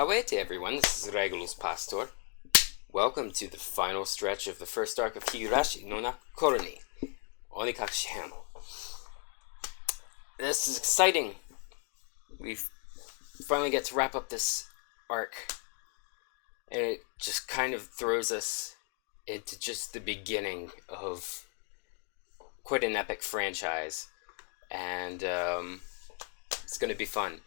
Awete everyone, this is Regulus Pastor. Welcome to the final stretch of the first arc of Higurashi no Naku Koro ni Onikakushi-hen. This is exciting. We finally get to wrap up this arc. And it just kind of throws us into just the beginning of quite an epic franchise. And it's going to be fun.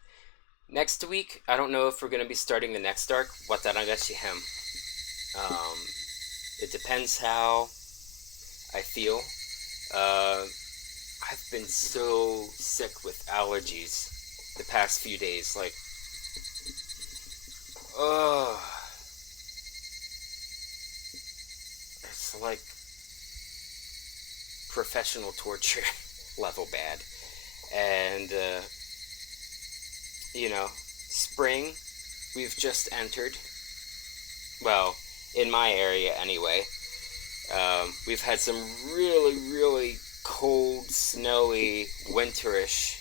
Next week, I don't know if we're going to be starting the next arc, Onikakushi-hen. It depends how I feel. I've been so sick with allergies the past few days. It's like professional torture level bad. And, spring, we've just entered. Well, in my area anyway. We've had some really, really cold, snowy, winterish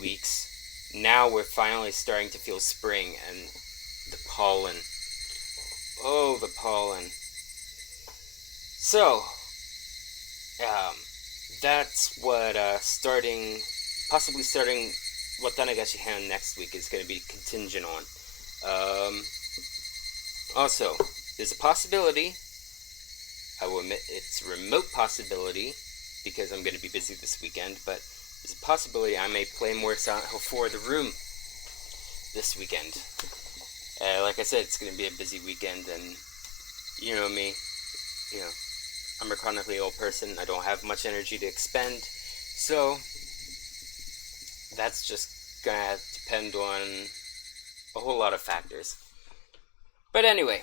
weeks. Now we're finally starting to feel spring and the pollen. Oh, the pollen. So, that's what possibly starting Onikakushi-hen next week is going to be contingent on. Also, there's a possibility, I will admit it's a remote possibility, because I'm going to be busy this weekend, but there's a possibility I may play more Silent Hill 4 The Room this weekend. Like I said, it's going to be a busy weekend, and you know me, I'm a chronically ill person, I don't have much energy to expend, so that's just going to depend on a whole lot of factors. But anyway,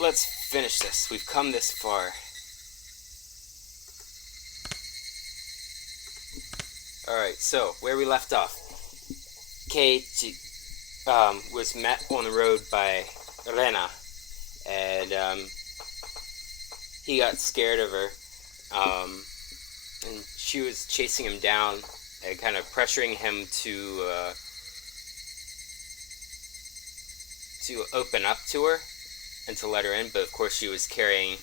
let's finish this. We've come this far. Alright, so, where we left off. Keiichi was met on the road by Rena, and he got scared of her, and she was chasing him down and kind of pressuring him to open up to her and to let her in, but of course she was carrying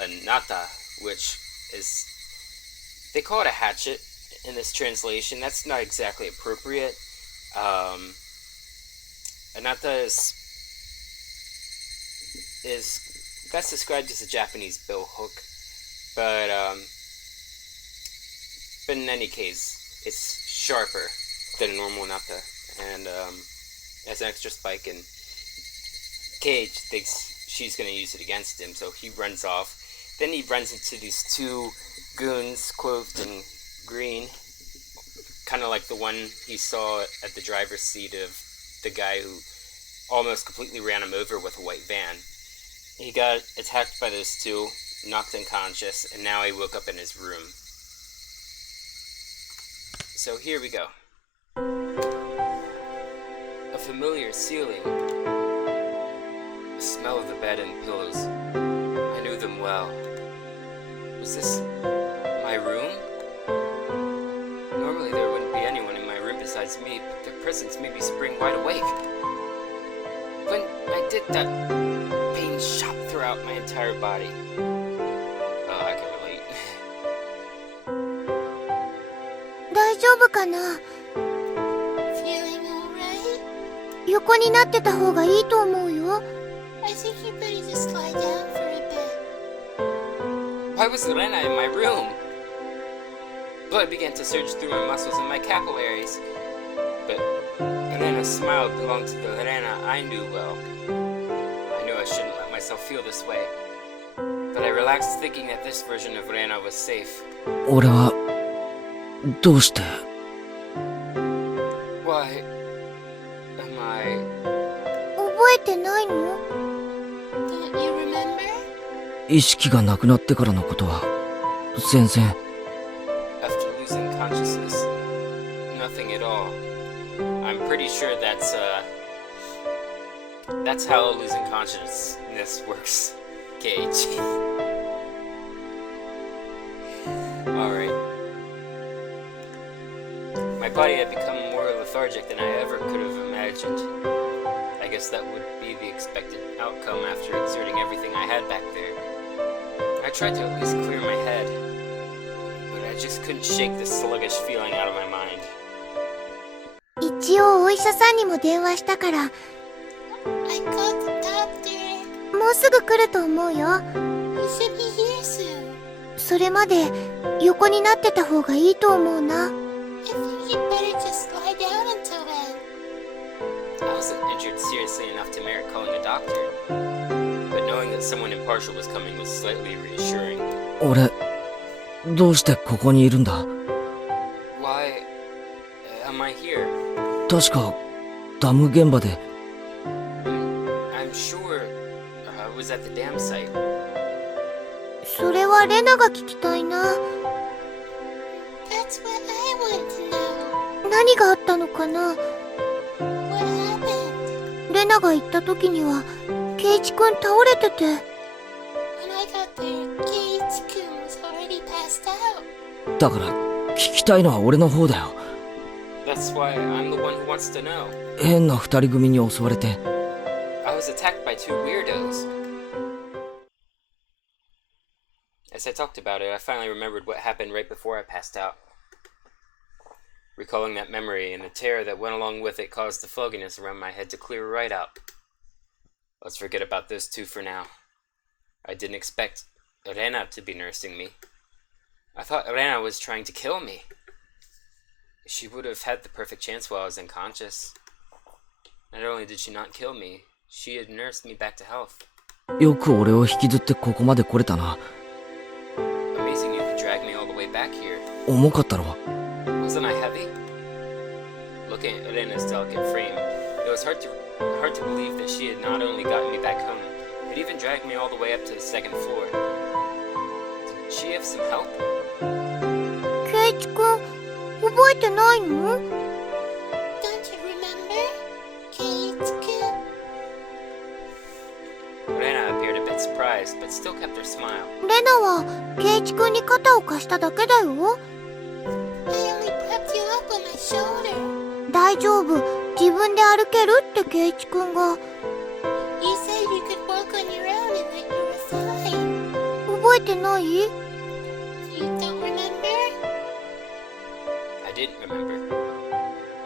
a nata, which is, they call it a hatchet in this translation. That's not exactly appropriate. A nata is best described as a Japanese bill hook, but in any case, it's sharper than a normal nata, and has an extra spike, and Cage thinks she's going to use it against him, so he runs off. Then he runs into these two goons clothed in green, kind of like the one he saw at the driver's seat of the guy who almost completely ran him over with a white van. He got attacked by those two, knocked unconscious, and now he woke up in his room. So here we go. A familiar ceiling. The smell of the bed and pillows. I knew them well. Was this my room? Normally there wouldn't be anyone in my room besides me, but their presence made me spring wide awake. When I did that, pain shot throughout my entire body. Oh, I can relate. 大丈夫かな? Feeling alright? 横になってた方がいいと思うよ。 I think you better just lie down for a bit. Why was Rena in my room? Blood began to surge through my muscles and my capillaries. But Rena's smile belonged to the Rena I knew well. I knew I shouldn't let myself feel this way. But I relaxed thinking that this version of Rena was safe. 俺はどうして Why am I... 覚えてないの? Don't you remember? 意識がなくなってからのことは全然 After losing consciousness, nothing at all. I'm pretty sure that's how losing consciousness works, Cage. Alright. My body had become more lethargic than I ever could have imagined. guess that would be the expected outcome after exerting everything I had back there. I tried to at least clear my head, but I just couldn't shake the sluggish feeling out of my mind. 一応お医者さんにも電話したから、 I called the doctor. もうすぐ来ると思うよ。 He should be here soon. それまで横になってた方がいいと思うな。 I think you'd better just lie down until then. I wasn't injured seriously enough to merit calling a doctor, but knowing that someone impartial was coming was slightly reassuring. 俺、どうしてここにいるんだ？ Why am I here? 確か、ダム現場で。I'm sure I was at the dam site. それはレナが聞きたいな。 That's what I want to know. 何があったのかな。 What happened? レナが行った時にはケイチくん倒れてて。 When I got there, Keiichi-kun was already passed out. だから、聞きたいのは俺の方だよ。 That's why I'm the one who wants to know. 変な二人組に襲われて。 I was attacked by two weirdos. As I talked about it, I finally remembered what happened right before I passed out. Recalling that memory and the terror that went along with it caused the fogginess around my head to clear right out. Let's forget about those two for now. I didn't expect Rena to be nursing me. I thought Rena was trying to kill me. She would have had the perfect chance while I was unconscious. Not only did she not kill me, she had nursed me back to health. よく俺を引きずってここまで来れたな。 Amazing you could drag me all the way back here. 重かったろ。 Wasn't I heavy? Looking at Rena's delicate frame, it was hard to believe that she had not only gotten me back home, but even dragged me all the way up to the second floor. Did she have some help? ケイチくん、覚えてないの？ Don't you remember? Keiichi-kun? Rena appeared a bit surprised, but still kept her smile. レナはケイチくんに肩を貸しただけだよ。 I only propped you up on my shoulder. 大丈夫、自分で歩けるってケイチくんが。 You said you could walk on your own and that you were fine. 覚えてない？ You don't remember? I didn't remember.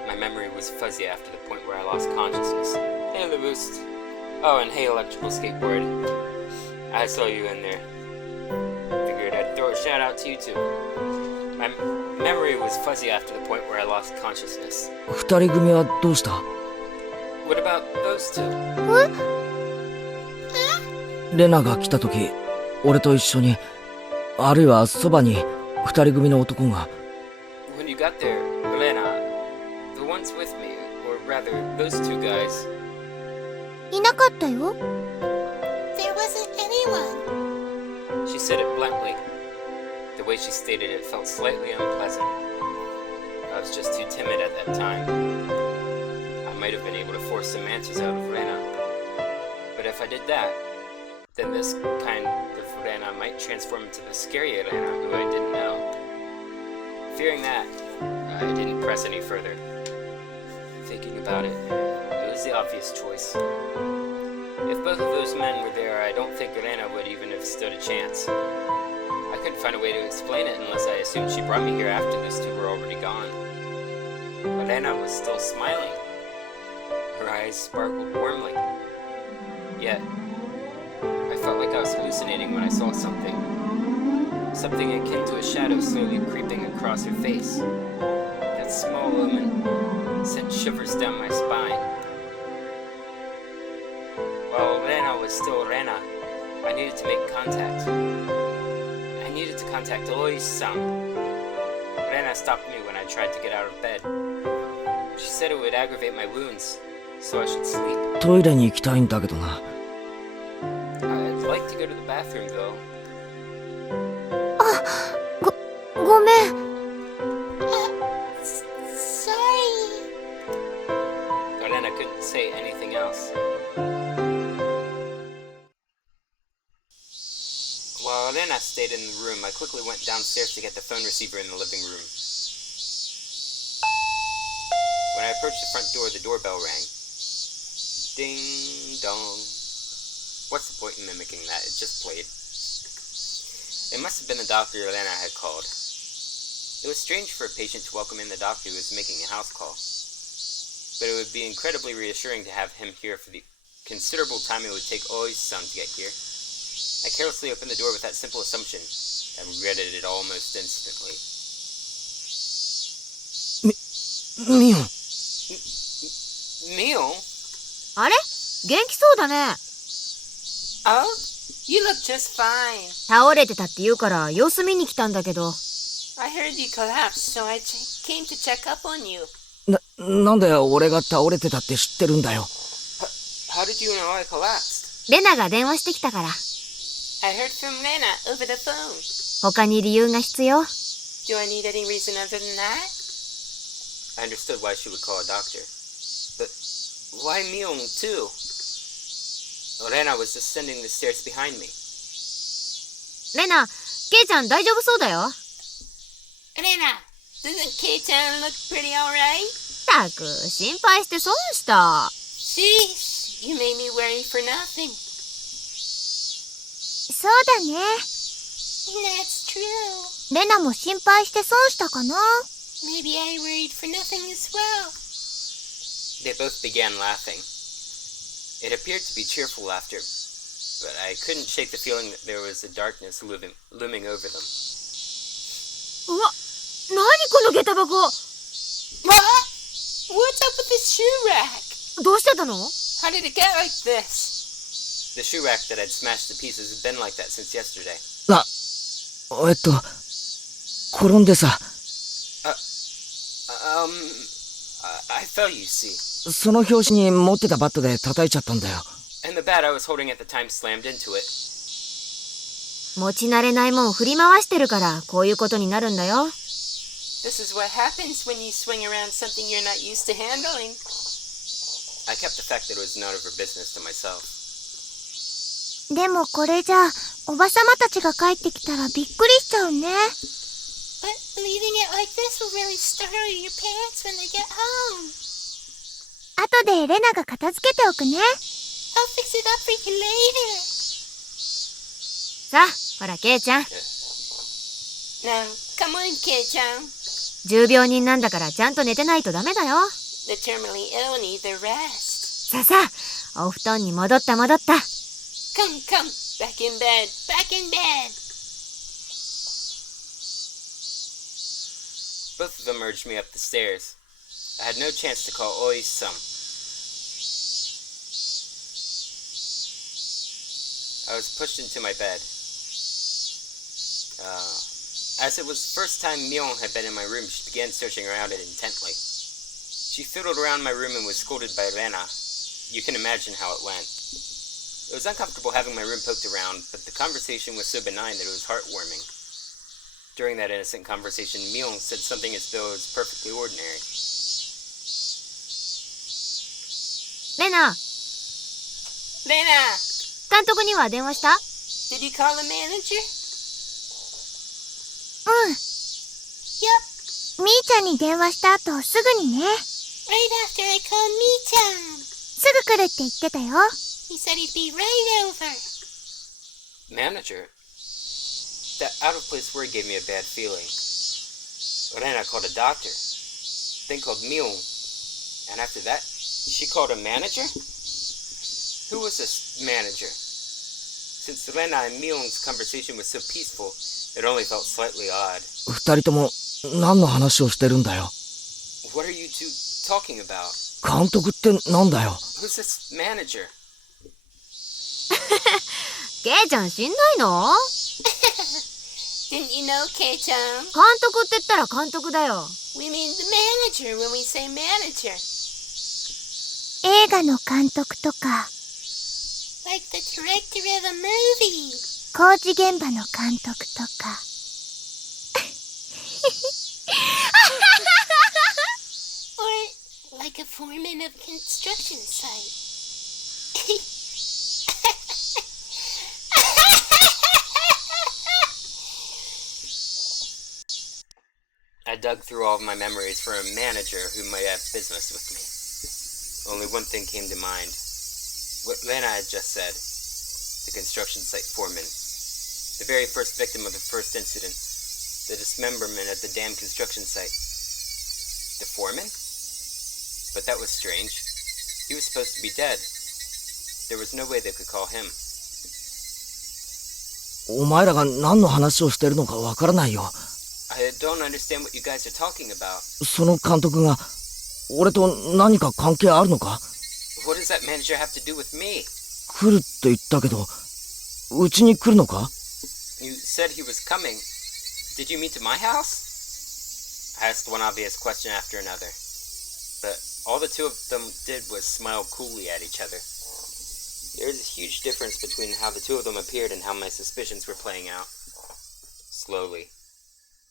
My memory was fuzzy after the point where I lost consciousness. Hey, the boost. Oh, and hey, electrical skateboard. I saw you in there. Figured I'd throw a shout out to you too. My memory was fuzzy after the point where I lost consciousness. 二人組はどうした？ What about those two? レナが来た時、俺と一緒に、あるいはそばに二人組の男が。 When you got there, Elena, the ones with me, or rather, those two guys, いなかったよ。 There wasn't anyone. she said it bluntly. The way she stated it felt slightly unpleasant. I was just too timid at that time. I might have been able to force some answers out of Rena. But if I did that, then this kind of Rena might transform into the scary Rena who I didn't know. Fearing that, I didn't press any further. Thinking about it, it was the obvious choice. If both of those men were there, I don't think Rena would even have stood a chance. I couldn't find a way to explain it unless I assumed she brought me here after those two were already gone. Rena was still smiling. Her eyes sparkled warmly. Yet, I felt like I was hallucinating when I saw something. Something akin to a shadow slowly creeping across her face. That small omen sent shivers down my spine. While Rena was still Rena, I needed to make contact. I needed to contact Oi-san. Rena stopped me when I tried to get out of bed. She said it would aggravate my wounds, so I should sleep. トイレに行きたいんだけどな。 I'd like to go to the bathroom, though. ごめん。 Sorry. Rena couldn't say anything else. While Rena stayed in the room, I quickly went downstairs to get the phone receiver in the living room. When I approached the front door, the doorbell rang. Ding dong. What's the point in mimicking that? It just played. It must have been the doctor Elena had called. It was strange for a patient to welcome in the doctor who was making a house call. But it would be incredibly reassuring to have him here for the considerable time it would take Oi's son to get here. I carelessly opened the door with that simple assumption. I regretted it almost instantly. ミオン。Meal? あれ元気そうだね。Oh? You look just fine. 倒れてたって言うから様子見に来たんだけど。I heard you collapsed, so I came to check up on you. なんで俺が倒れてたって知ってるんだよ。How did you know I collapsed? レナが電話してきたから。I heard from Lena over the phone. 他に理由が必要？ Do I need any reason other than that? I understood why she would call a doctor. But why Myung too? Lena was descending the stairs behind me. レナ、ケイちゃん大丈夫そうだよ。Lena, doesn't K-chan look pretty alright? たく、心配して損した。Sheesh, you made me worry for nothing. そうだね。That's true. レナも心配して損したかな。Maybe I worried for nothing as well. They both began laughing. It appeared to be cheerful laughter, but I couldn't shake the feeling that there was a darkness looming over them. うわ、なにこの下駄箱。 What? What's up with this shoe rack? どうしてたの？ How did it get like this? The shoe rack that I'd smashed to pieces had been like that since yesterday. 転んでさ。I fell, you see. その拍子に持ってたバットで叩いちゃったんだよ。And the bat I was holding at the time slammed into it. 持ち慣れないもん振り回してるからこういうことになるんだよ。This is what happens when you swing around something you're not used to handling. I kept the fact that it was none of her business to myself. でもこれじゃおばさまたちが帰ってきたらびっくりしちゃうね。But leaving it like this will really startle your parents when they get home. 後でレナが片付けておくね。I'll fix it up for you later. さあ、ほらケイちゃん。 Now, come on, K-chan. 重病人なんだからちゃんと寝てないとダメだよ。 The terminally ill need their rest. さあさあ、お布団に戻った。 Come, come. Back in bed. Back in bed. Both of them urged me up the stairs. I had no chance to call Oi's son. I was pushed into my bed. As it was the first time Myung had been in my room, she began searching around it intently. She fiddled around my room and was scolded by Rena. You can imagine how it went. It was uncomfortable having my room poked around, but the conversation was so benign that it was heartwarming. During that innocent conversation, Myung said something as though it was perfectly ordinary. レナ、 Lena, 監督には電話した？ did you call the manager? うん。みーちゃんに電話した後すぐにね。Right after I called Mi-chan. すぐ来るって言ってたよ。He said he'd be right over. Manager? That out-of-place word gave me a bad feeling. Rena called a doctor, then called Myung, and after that, she called a manager? Who was this manager? Since Rena and Myung's conversation was so peaceful, it only felt slightly odd. 二人とも何の話をしてるんだよ。 What are you two talking about? 監督ってなんだよ。 Who's this manager? ケイちゃん死んないの？ Didn't you know, K-chan? 監督って言ったら監督だよ。 We mean the manager when we say manager. 映画の監督とか、 Like the director of a movie. 工事現場の監督とか。Or like a foreman of a construction site. I dug through all of my memories for a manager who might have business with me. Only one thing came to mind. what Lena had just said, the construction site foreman, the very first victim of the first incident, the dismemberment at the damn construction site. The foreman? But that was strange. He was supposed to be dead. There was no way they could call him. お前らが何の話をしてるのかわからないよ。I don't understand what you guys are talking about. その監督が俺と何か関係あるのか？ What does that manager have to do with me? 来るって言ったけど、うちに来るのか？ You said he was coming. Did you meet to my house? I asked one obvious question after another. But all the two of them did was smile coolly at each other. There is a huge difference between how the two of them appeared and how my suspicions were playing out. Slowly,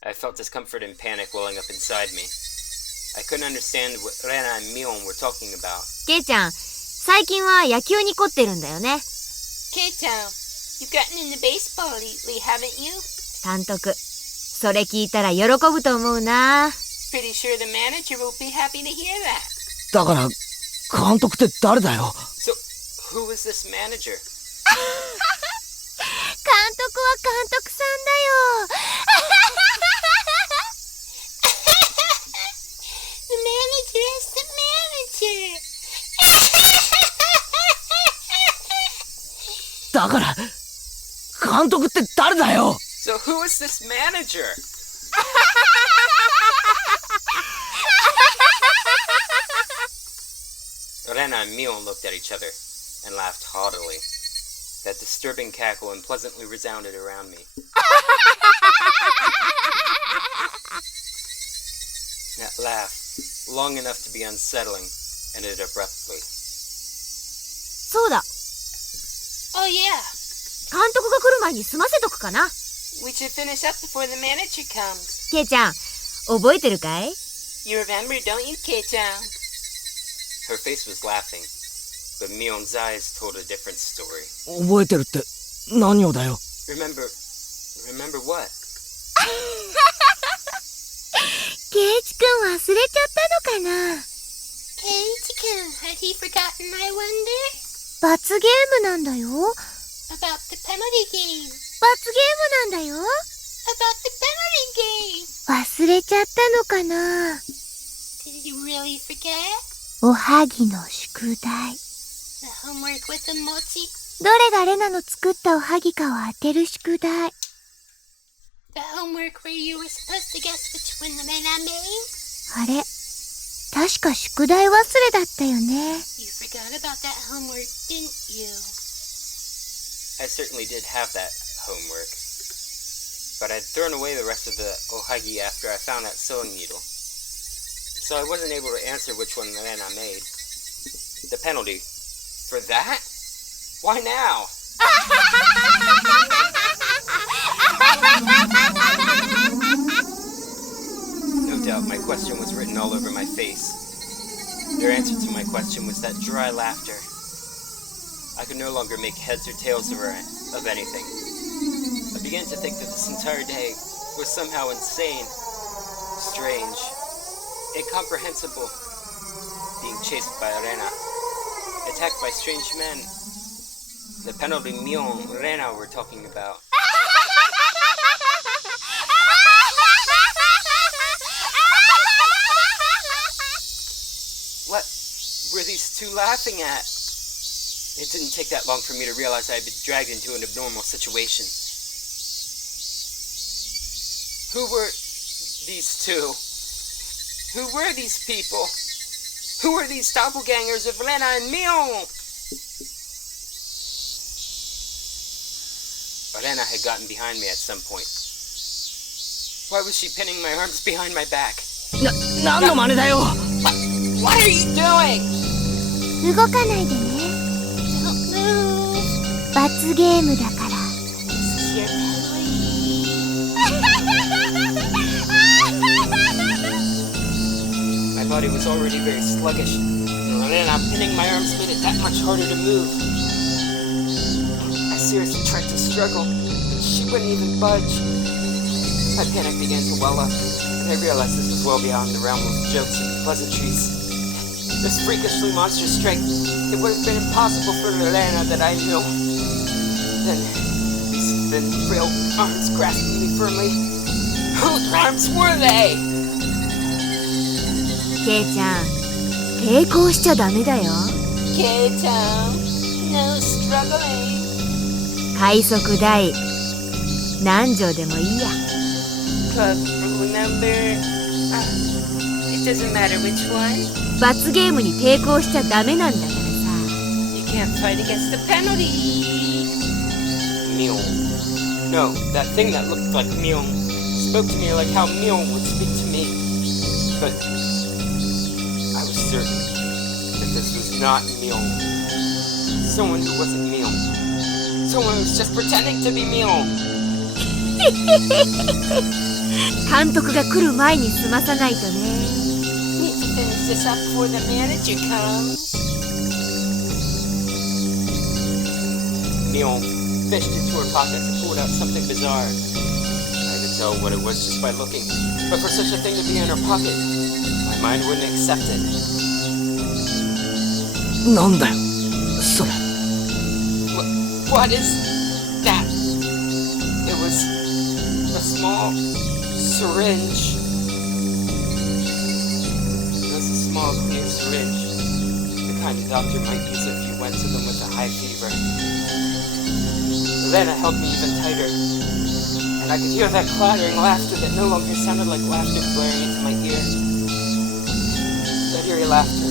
I felt discomfort and panic welling up inside me. I couldn't understand what Rena and Mion were talking about. ケイちゃん、最近は野球に凝ってるんだよね。K-Town, you've gotten into baseball lately, haven't you? 監督、それ聞いたら喜ぶと思うな。Pretty sure the manager will be happy to hear that. だから監督って誰だよ？ So, who is this manager? 監督は監督さんだよ。The manager is the manager. だから監督って誰だよ？ So, who is this manager? Rena and Mion looked at each other and laughed haughtily. That disturbing cackle unpleasantly resounded around me. That laugh, long enough to be unsettling, ended abruptly. そうだ、 Oh yeah, 監督が来る前に済ませとくかな。 we should finish up before the manager comes. ケイちゃん、覚えてるかい？ You remember, don't you, K-Town? Her face was laughing, but Mion's eyes told a different story. 覚えてるって何をだよ？ Remember what? ケイチくん忘れちゃったのかな？ K-Town, had he forgotten, I wonder? 罰ゲームなんだよ。 About the penalty game. 罰ゲームなんだよ。 About the penalty game. 忘れちゃったのかな？ Did he really forget? おはぎの宿題。 The homework with the mochi? どれがレナの作ったおはぎかを当てる宿題。 The homework where you were supposed to guess which one the man I made? あれ、確か宿題忘れだったよね。 You forgot about that homework, didn't you? I certainly did have that homework. But I'd thrown away the rest of the ohagi after I found that sewing needle. So I wasn't able to answer which one Rena made. The penalty. For that? Why now? No doubt my question was written all over my face. Their answer to my question was that dry laughter. I could no longer make heads or tails of anything. I began to think that this entire day was somehow insane, strange, incomprehensible. Being chased by Rena, attacked by strange men. The penalty Mion and Rena were talking about. What were these two laughing at? It didn't take that long for me to realize I had been dragged into an abnormal situation. Who were these two? Who were these people? Who were these doppelgangers of Rena and Mion? Rena had gotten behind me at some point. Why was she pinning my arms behind my back? 何の真似だよ？ What are you doing? 動かないでね。 Don't move. 罰ゲームだから。 This is your penalty. My body was already very sluggish, and Rena pinning my arms made it that much harder to move. I seriously tried to struggle, but she wouldn't even budge. My panic began to well up, and I realized this was well beyond the realm of jokes and pleasantries. This freakishly monstrous strength it would have been impossible for Lorena that I knew. Then, these thin, frail arms grasping me firmly. Whose arms were they? ケイちゃん、抵抗しちゃダメだよ。K-Town, no struggling. 快速台、何錠でもいいや。Club rule number... it doesn't matter which one. 罰ゲームに抵抗しちゃダメなんだからさ。You can't fight against the penalty. Mule. No, that thing that looked like Mule spoke to me like how Mule would speak to me. But I was certain that this was not Mule. Someone who wasn't Mule. Someone who was just pretending to be Mule. 監督が来る前に済まさないとね。Need to finish this up before the manager comes. Mule fished into her pockets and pulled out something bizarre. I could tell what it was just by looking, but for such a thing to be in her pocket, my mind wouldn't accept it. なんだよ、それ。What is that? It was a small syringe. It was a small clear syringe. The kind a doctor might use if you went to them with a high fever. Then it held me even tighter, and I could hear that clattering laughter that no longer sounded like laughter blaring into my ear. That eerie laughter.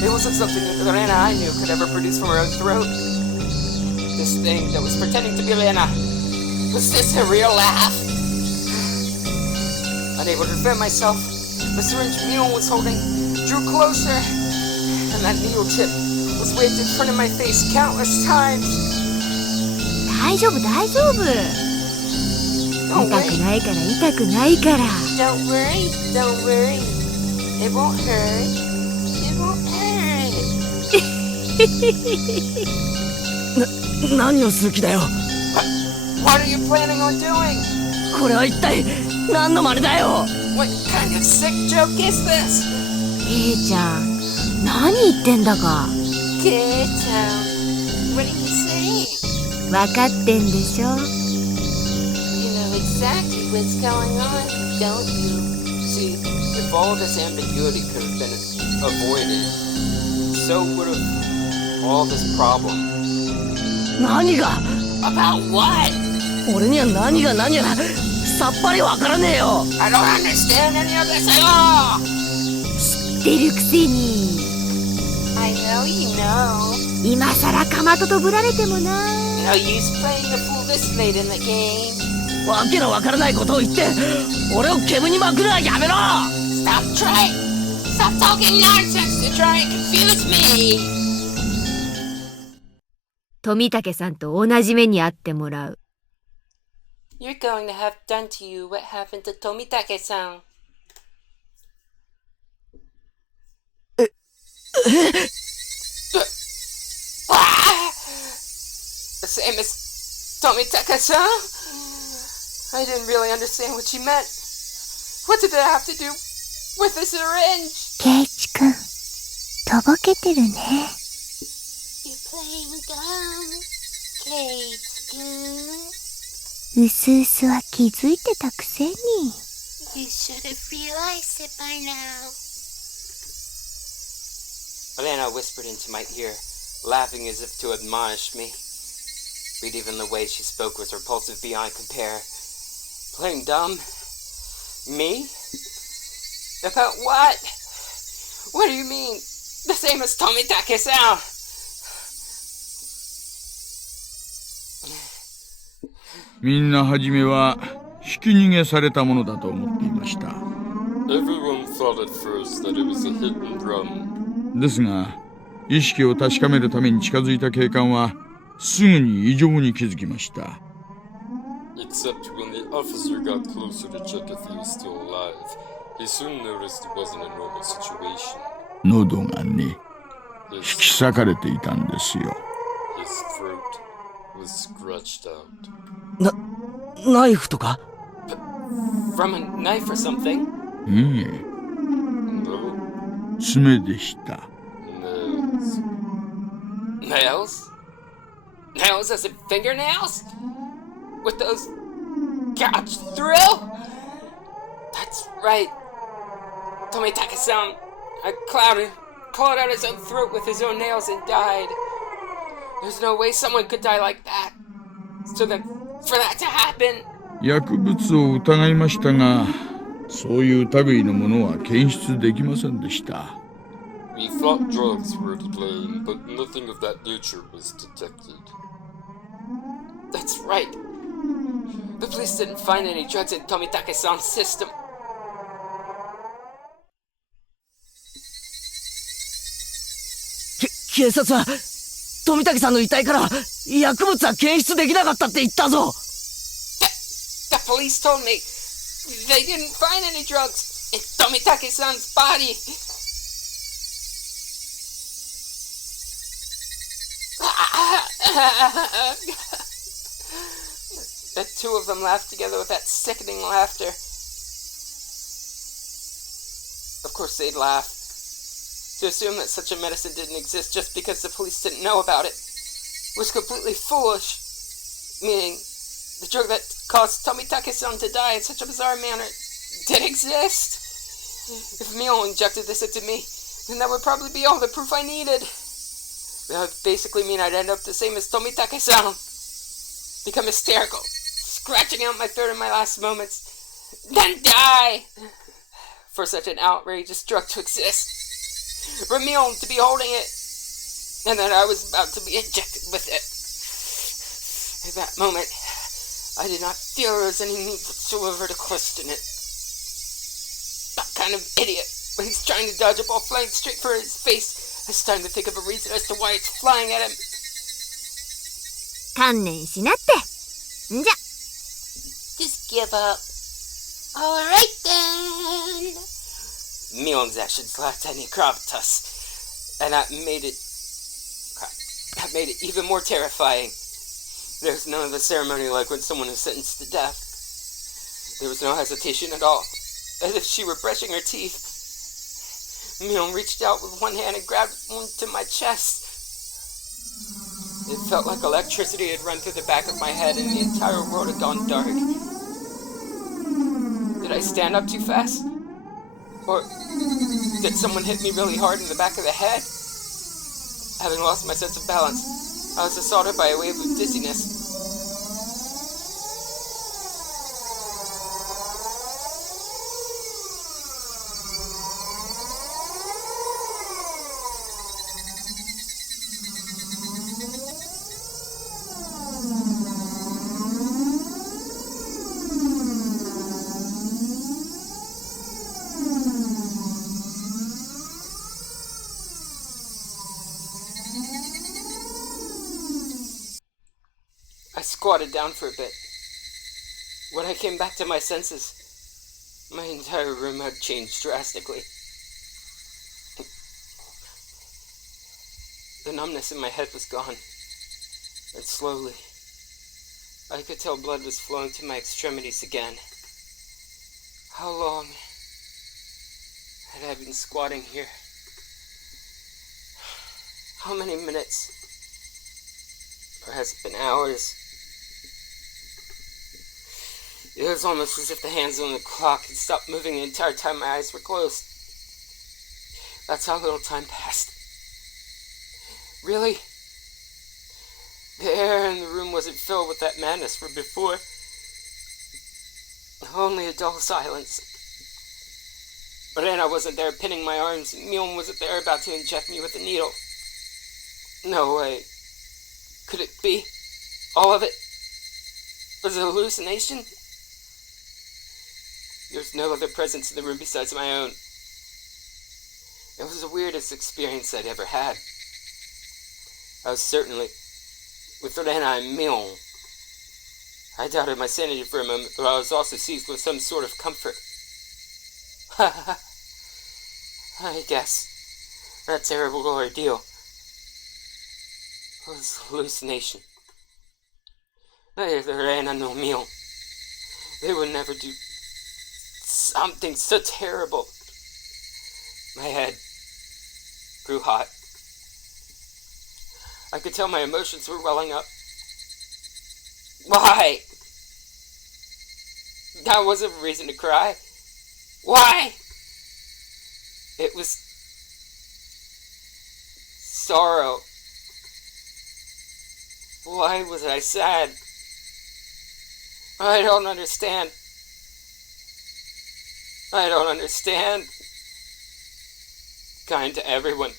It wasn't something that Lorena I knew could ever produce from her own throat. This thing that was pretending to be Lorena. Was this a real laugh? Unable to defend myself, the syringe Mule was holding drew closer, and that needle tip was waved in front of my face countless times. 大丈夫大丈夫。Don't 痛く worry, ないから痛くないから。Don't worry, don't worry. It won't hurt. It won't hurt. 何をする気だよ。 What are you planning on doing? これは一体何の真似だよ。 What kind of sick joke is this? ケイちゃん、何言ってんだか。 K-Town, what are you saying? 分かってんでしょ。 You know exactly what's going on, don't you? See, if all this ambiguity could have been avoided, so would have all this problem. 何が About what? 俺には何が何やらさっぱりわからねえよ。 I don't understand any of this at all! 知ってるくせに。 I know you know. 今さらかまととぶられてもな。 No use playing the fool this late in the game. わけのわからないことを言って俺を煙に巻くのはやめろ。 Stop trying. Stop talking nonsense to try and confuse me. 富武さんと同じ目に遭ってもらう。 You're going to have done to you what happened to Tomitake-san. The same as Tomitake-san? I didn't really understand what she meant. What did that have to do with the syringe? ケイチくん、とぼけてるね。You're playing dumb, Kate-kun. うすうすは気づいてたくせに。You should have realized it by now. Elena whispered into my ear, laughing as if to admonish me. But even the way she spoke was repulsive beyond compare. Playing dumb? Me? About what? What do you mean? The same as Tomitake-san! みんな初めはひき逃げされたものだと思っていました。Everyone thought at first that it was a hit and run. ですが、意識を確かめるために近づいた警官はすぐに異常に気づきました。Except when the officer got closer to check if he was still alive, he soon noticed it wasn't a normal situation. 喉がね、引き裂かれていたんですよ。His throat was scratched out. ナイフとか From a knife or something? いいえ、 No 爪でした。 nails. Nails? Nails as in fingernails? With those gouged through? That's right. Tomitake-san clawed out his own throat with his own nails and died. There's no way someone could die like that. So then, for that to happen... 薬物を疑いましたが、そういう類のものは検出できませんでした。We thought drugs were to blame, but nothing of that nature was detected. That's right. The police didn't find any drugs in Tomitake-san's system. 警察は富武さんの遺体から薬物は検出できなかったって言ったぞ。The police told me they didn't find any drugs in Tomitake-san's body. The two of them laughed together with that sickening laughter. Of course they'd laugh. To assume that such a medicine didn't exist just because the police didn't know about it was completely foolish. Meaning, the drug that caused Tomitake-san to die in such a bizarre manner did exist. If Mio injected this into me, then that would probably be all the proof I needed. That would basically mean I'd end up the same as Tomitake-san. Become hysterical, scratching out my throat in my last moments, then die! For such an outrageous drug to exist. For Mio to be holding it, and that I was about to be injected with it. At that moment, I did not feel there was any need whatsoever to question it. That kind of idiot, when he's trying to dodge a ball flying straight for his face, has time to think of a reason as to why it's flying at him. 観念しなって。んじゃ。Just give up. Alright then. Mion's actions lacked any gravitas, and that made it even more terrifying. There was none of the ceremony like when someone is sentenced to death. There was no hesitation at all, as if she were brushing her teeth. Mion reached out with one hand and grabbed onto my chest. It felt like electricity had run through the back of my head and the entire world had gone dark. Did I stand up too fast? Or did someone hit me really hard in the back of the head? Having lost my sense of balance, I was assaulted by a wave of dizziness. I squatted down for a bit. When I came back to my senses, my entire room had changed drastically. The numbness in my head was gone, and slowly, I could tell blood was flowing to my extremities again. How long had I been squatting here? How many minutes? Or has it been hours? It was almost as if the hands on the clock had stopped moving the entire time my eyes were closed. That's how little time passed. Really? The air in the room wasn't filled with that madness from before. Only a dull silence. Rena wasn't there pinning my arms, and Mion wasn't there about to inject me with a needle. No way. Could it be? All of it? Was it a hallucination? There's no other presence in the room besides my own. It was the weirdest experience I'd ever had. I was certainly with Rena and Mion. I doubted my sanity for a moment, but I was also seized with some sort of comfort. I guess that terrible ordeal was hallucination. Neither Rena nor Mion. They would never do something so terrible. My head grew hot. I could tell my emotions were welling up. Why? That wasn't a reason to cry. Why? It was sorrow. Why was I sad? I don't understand. I don't understand. Kind to everyone.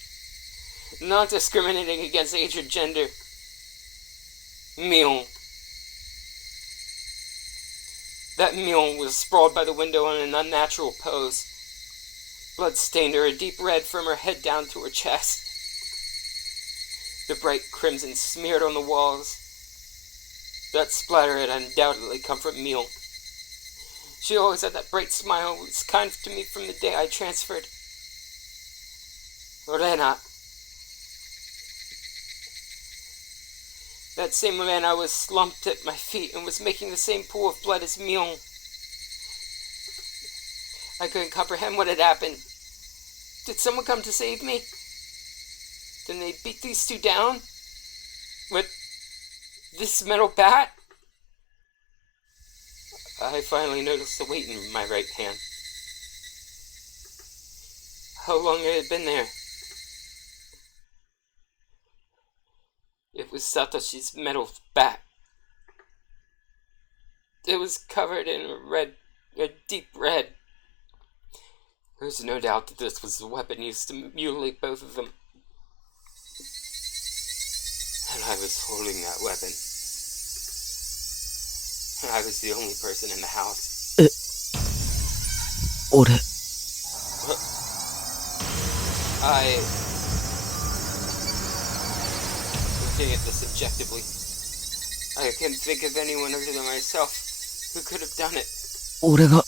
Not discriminating against age or gender. Mion. That Mion was sprawled by the window in an unnatural pose. Blood stained her a deep red from her head down to her chest. The bright crimson smeared on the walls. That splatter had undoubtedly come from Mion. She always had that bright smile, was kind to me from the day I transferred. Lorena. That same Lorena was slumped at my feet and was making the same pool of blood as Mion. I couldn't comprehend what had happened. Did someone come to save me? Then they beat these two down? With this metal bat? I finally noticed the weight in my right hand. How long it had been there? It was Satoshi's metal bat. It was covered in a deep red. There's no doubt that this was the weapon used to mutilate both of them. And I was holding that weapon. I was the only person in the house. 俺 Looking at this objectively, I can't think of anyone other than myself who could have done it. 俺が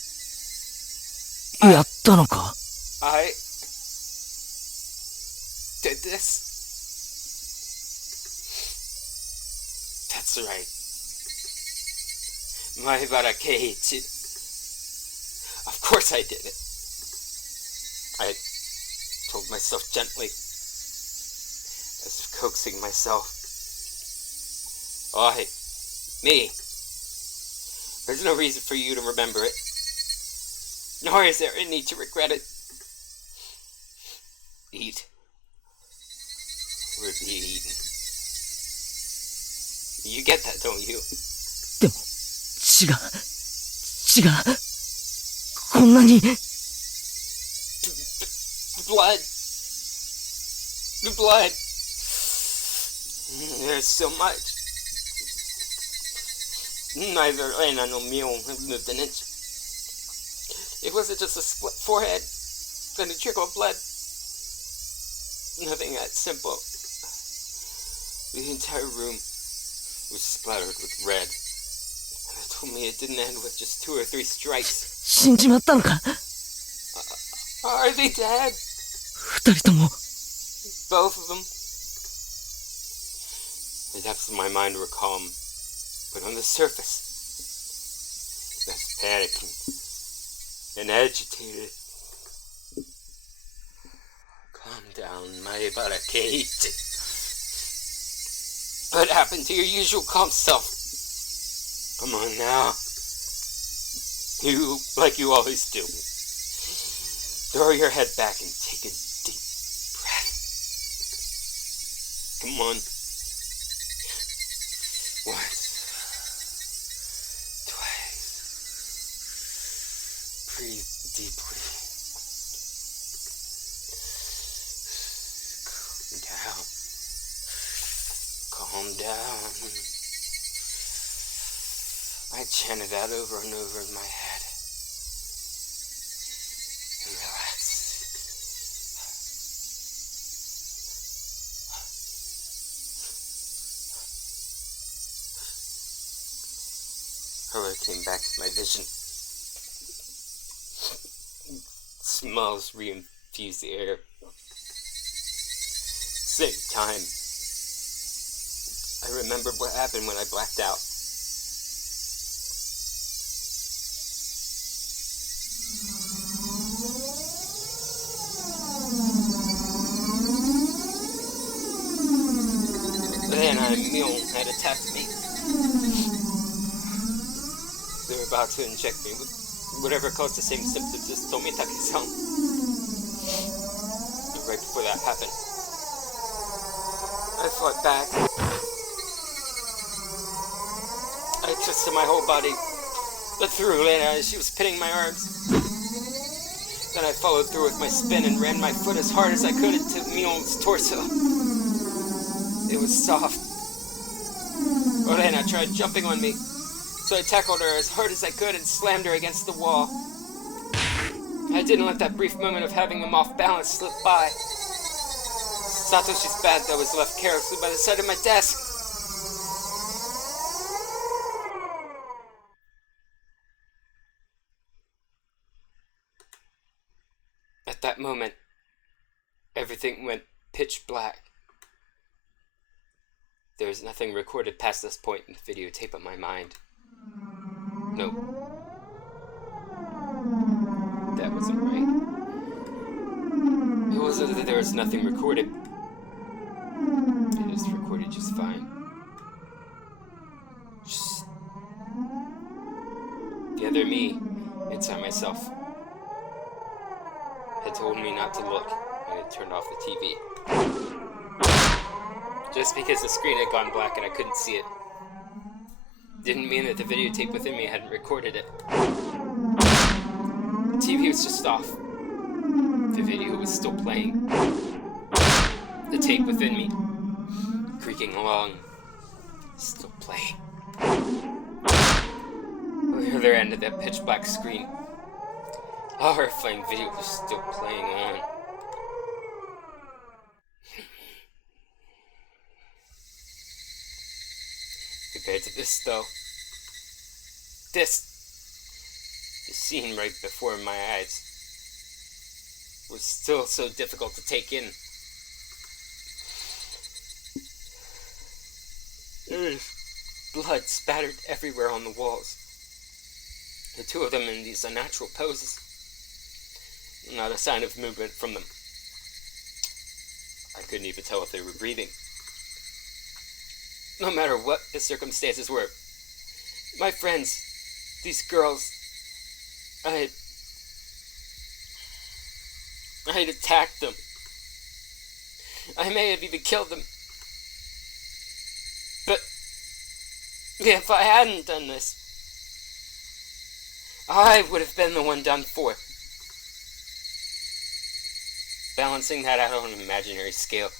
やったのか I did this. That's right. Maibara Keiichi. Of course I did it. I told myself gently, as if coaxing myself. I, me. There's no reason for you to remember it. Nor is there a need to regret it. Eat. Or be eaten. You get that, don't you? でも血がこんなに Blood. The blood. There's so much. Neither Reina nor Mion have lived an inch. It wasn't just a split forehead, then a trickle of blood. Nothing that simple. The entire room was splattered with red. And they told me it didn't end with just 2 or 3 strikes. 死んじまったのか Are they dead? 二人とも Both of them. The depths of my mind were calm, but on the surface, I was panicking and agitated. Calm down, Maibara Keiichi. What happened to your usual calm self? Come on now. You, like you always do. Throw your head back and take a deep breath. Come on. Once. Twice. Breathe deeply. Calm down. I chanted that over and over in my head. And relax. Horror came back to my vision. Smells re-infused the air. Same time. I remembered what happened when I blacked out. Orena and Mion had attacked me. They were about to inject me with whatever caused the same symptoms as Tomitake-san. And right before that happened, I fought back. I twisted my whole body, but threw Orena as she was pinning my arms. Then I followed through with my spin and ran my foot as hard as I could into Mion's torso. It was soft. Orena tried jumping on me, so I tackled her as hard as I could and slammed her against the wall. I didn't let that brief moment of having them off balance slip by. Satoshi's bag that was left carelessly by the side of my desk. At that moment, everything went pitch black. There was nothing recorded past this point in the videotape of my mind. No. That wasn't right. It wasn't that there was nothing recorded. It was recorded just fine. Just the other me, inside myself, had told me not to look and had turned off the TV. Just because the screen had gone black and I couldn't see it didn't mean that the videotape within me hadn't recorded it. The TV was just off. The video was still playing. The tape within me, creaking along, still playing. On the other end of that pitch black screen, a horrifying video was still playing on. Compared to this, though, the scene right before my eyes was still so difficult to take in. There was blood spattered everywhere on the walls. The two of them in these unnatural poses. Not a sign of movement from them. I couldn't even tell if they were breathing. No matter what the circumstances were, my friends, these girls, I had attacked them. I may have even killed them. But if I hadn't done this, I would have been the one done for. Balancing that out on an imaginary scale,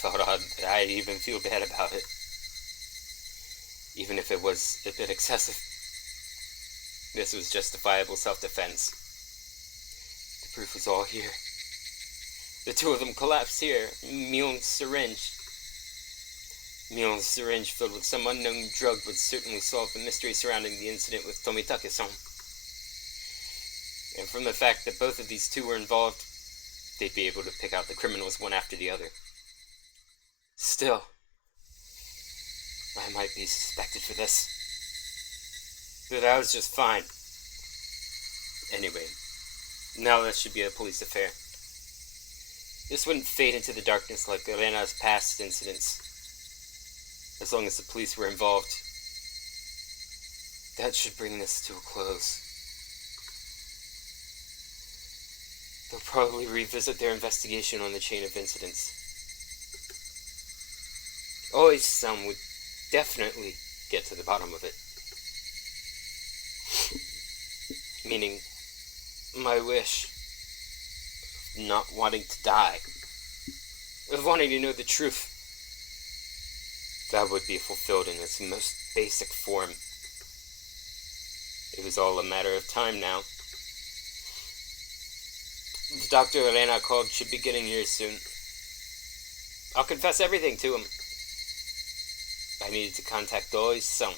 felt odd that I'd even feel bad about it. Even if it was a bit excessive. This was justifiable self-defense. The proof was all here. The two of them collapsed here. Mion's syringe. Mion's syringe filled with some unknown drug would certainly solve the mystery surrounding the incident with Tomitake-san. And from the fact that both of these two were involved, they'd be able to pick out the criminals one after the other. Still, I might be suspected for this. But I was just fine. Anyway, now that should be a police affair. This wouldn't fade into the darkness like Orena's past incidents. As long as the police were involved, that should bring this to a close. They'll probably revisit their investigation on the chain of incidents. Oishi-san would definitely get to the bottom of it. Meaning, my wish of not wanting to die, of wanting to know the truth, that would be fulfilled in its most basic form. It was all a matter of time now. The doctor Orena called should be getting here soon. I'll confess everything to him. I needed to contact Oishi-san.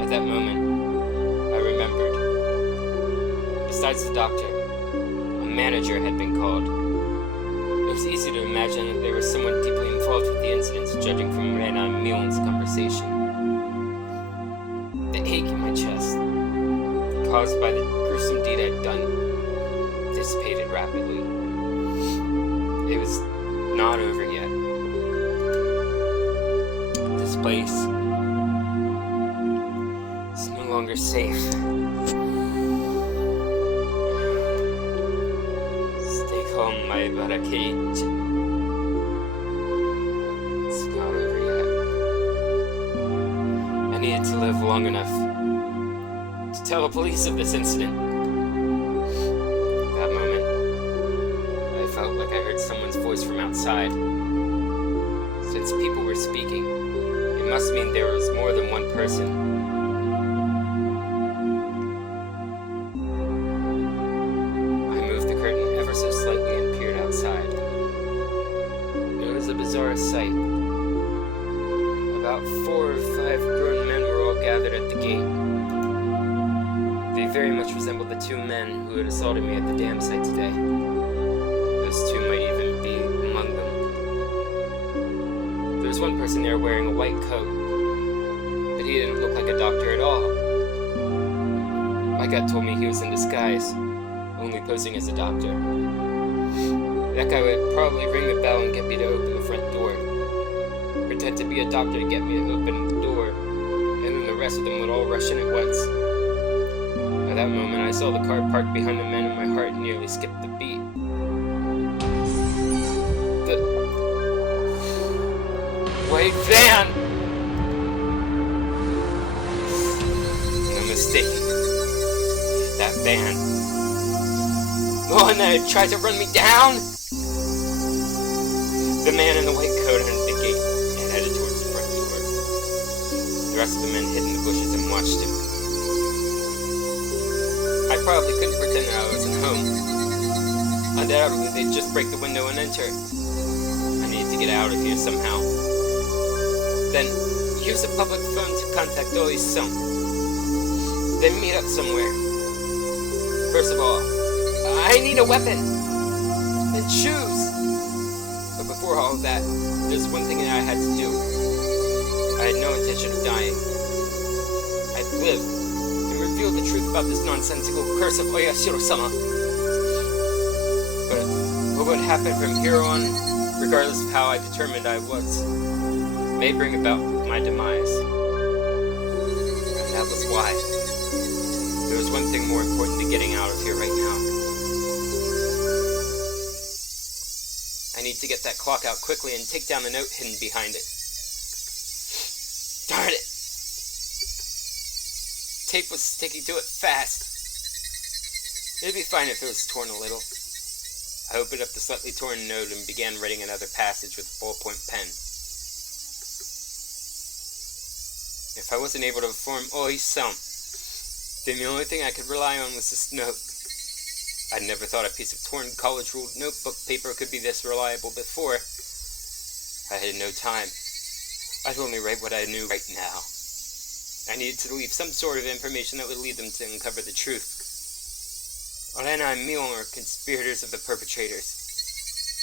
At that moment, I remembered. Besides the doctor, a manager had been called. It was easy to imagine that there was someone deeply involved with the incidents, judging from Orena and Mion's conversation. The ache in my chest, caused by the gruesome deed I'd done, did dissipated rapidly. It was not over yet. This place is no longer safe. Stay calm, my Barakate. It's not over yet. I needed to live long enough to tell the police of this incident. At that moment, I felt like I heard someone's voice from outside. Since people were speaking, it must mean there was more than one person. I moved the curtain ever so slightly and peered outside. It was a bizarre sight. About 4 or 5 grown men were all gathered at the gate. They very much resembled the 2 men who had assaulted me at the dam site today. Those 2 might even be among them. There was one person there wearing a white coat, but he didn't look like a doctor at all. My gut told me he was in disguise, only posing as a doctor. That guy would probably ring the bell and get me to open the front door. Pretend to be a doctor to get me to open the door, and then the rest of them would all rush in at once. At that moment, I saw the car parked behind the men and my heart nearly skipped the beat. The white van! No mistake. That van. The one that had tried to run me down? The man in the white coat entered the gate and headed towards the front door. The rest of the men hid in the bushes and watched him. I probably couldn't pretend that I wasn't home. Undoubtedly, they'd just break the window and enter. I needed to get out of here somehow. Then, use a public phone to contact Oisan. Then meet up somewhere. First of all, I need a weapon. And shoes. But before all of that, there's one thing that I had to do. I had no intention of dying. I'd live and reveal the truth about this nonsensical curse of Oyashiro-sama. But what would happen from here on, regardless of how I determined I was, may bring about my demise. And that was why. There was one thing more important to getting out of here right now. I need to get that clock out quickly and take down the note hidden behind it. Darn it! Tape was sticking to it fast. It'd be fine if it was torn a little. I opened up the slightly torn note and began writing another passage with a ballpoint pen. If I wasn't able to inform Oisan, then the only thing I could rely on was this note. I'd never thought a piece of torn college-ruled notebook paper could be this reliable before. I had no time. I'd only write what I knew right now. I needed to leave some sort of information that would lead them to uncover the truth. Orena and Mion are conspirators of the perpetrators.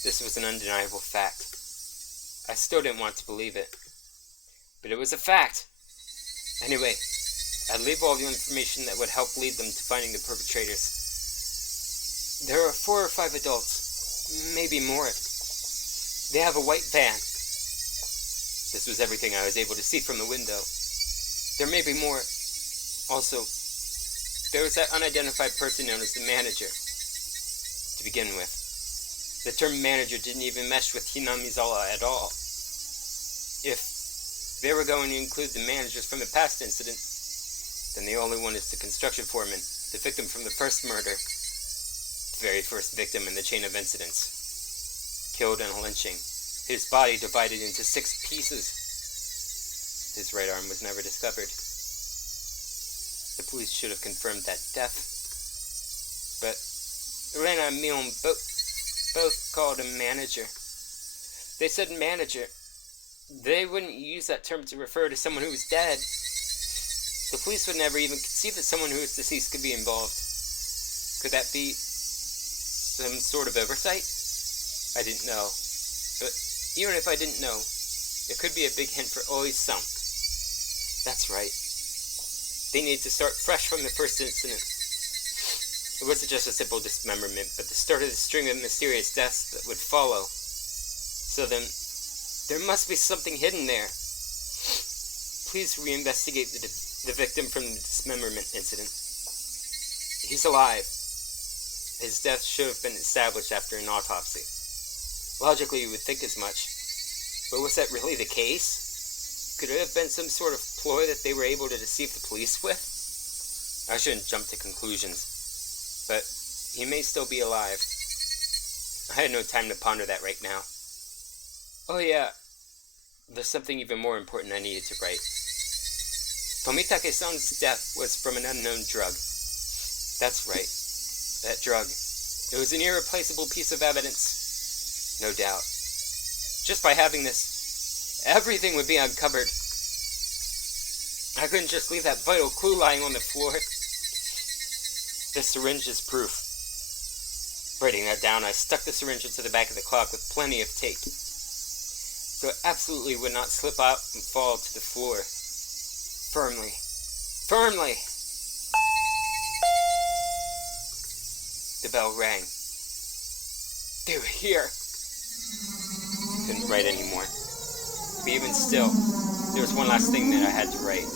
This was an undeniable fact. I still didn't want to believe it. But it was a fact. Anyway, I'd leave all the information that would help lead them to finding the perpetrators. There are 4 or 5 adults, maybe more. They have a white van. This was everything I was able to see from the window. There may be more. Also, there was that unidentified person known as the manager. To begin with, the term manager didn't even mesh with Hinamizawa at all. If they were going to include the managers from the past incident, then the only one is the construction foreman, the victim from the first murder. The very first victim in the chain of incidents. Killed in a lynching. His body divided into 6 pieces. His right arm was never discovered. The police should have confirmed that death. But Orena and Mion both called him manager. They said manager. They wouldn't use that term to refer to someone who was dead. The police would never even conceive that someone who was deceased could be involved. Could that be some sort of oversight? I didn't know. But even if I didn't know, it could be a big hint for Oisan. That's right. They need to start fresh from the first incident. It wasn't just a simple dismemberment, but the start of the string of mysterious deaths that would follow. So then, there must be something hidden there. Please reinvestigate the victim from the dismemberment incident. He's alive. His death should have been established after an autopsy. Logically, you would think as much. But was that really the case? Could it have been some sort of ploy that they were able to deceive the police with? I shouldn't jump to conclusions, but he may still be alive. I had no time to ponder that right now. Oh yeah, there's something even more important I needed to write. Tomitake-san's death was from an unknown drug. That's right, that drug. It was an irreplaceable piece of evidence, no doubt. Just by having this, everything would be uncovered. I couldn't just leave that vital clue lying on the floor. The syringe is proof. Writing that down, I stuck the syringe into the back of the clock with plenty of tape, so it absolutely would not slip out and fall to the floor. Firmly. Firmly! The bell rang. They were here. I couldn't write anymore. But even still, there was one last thing that I had to write.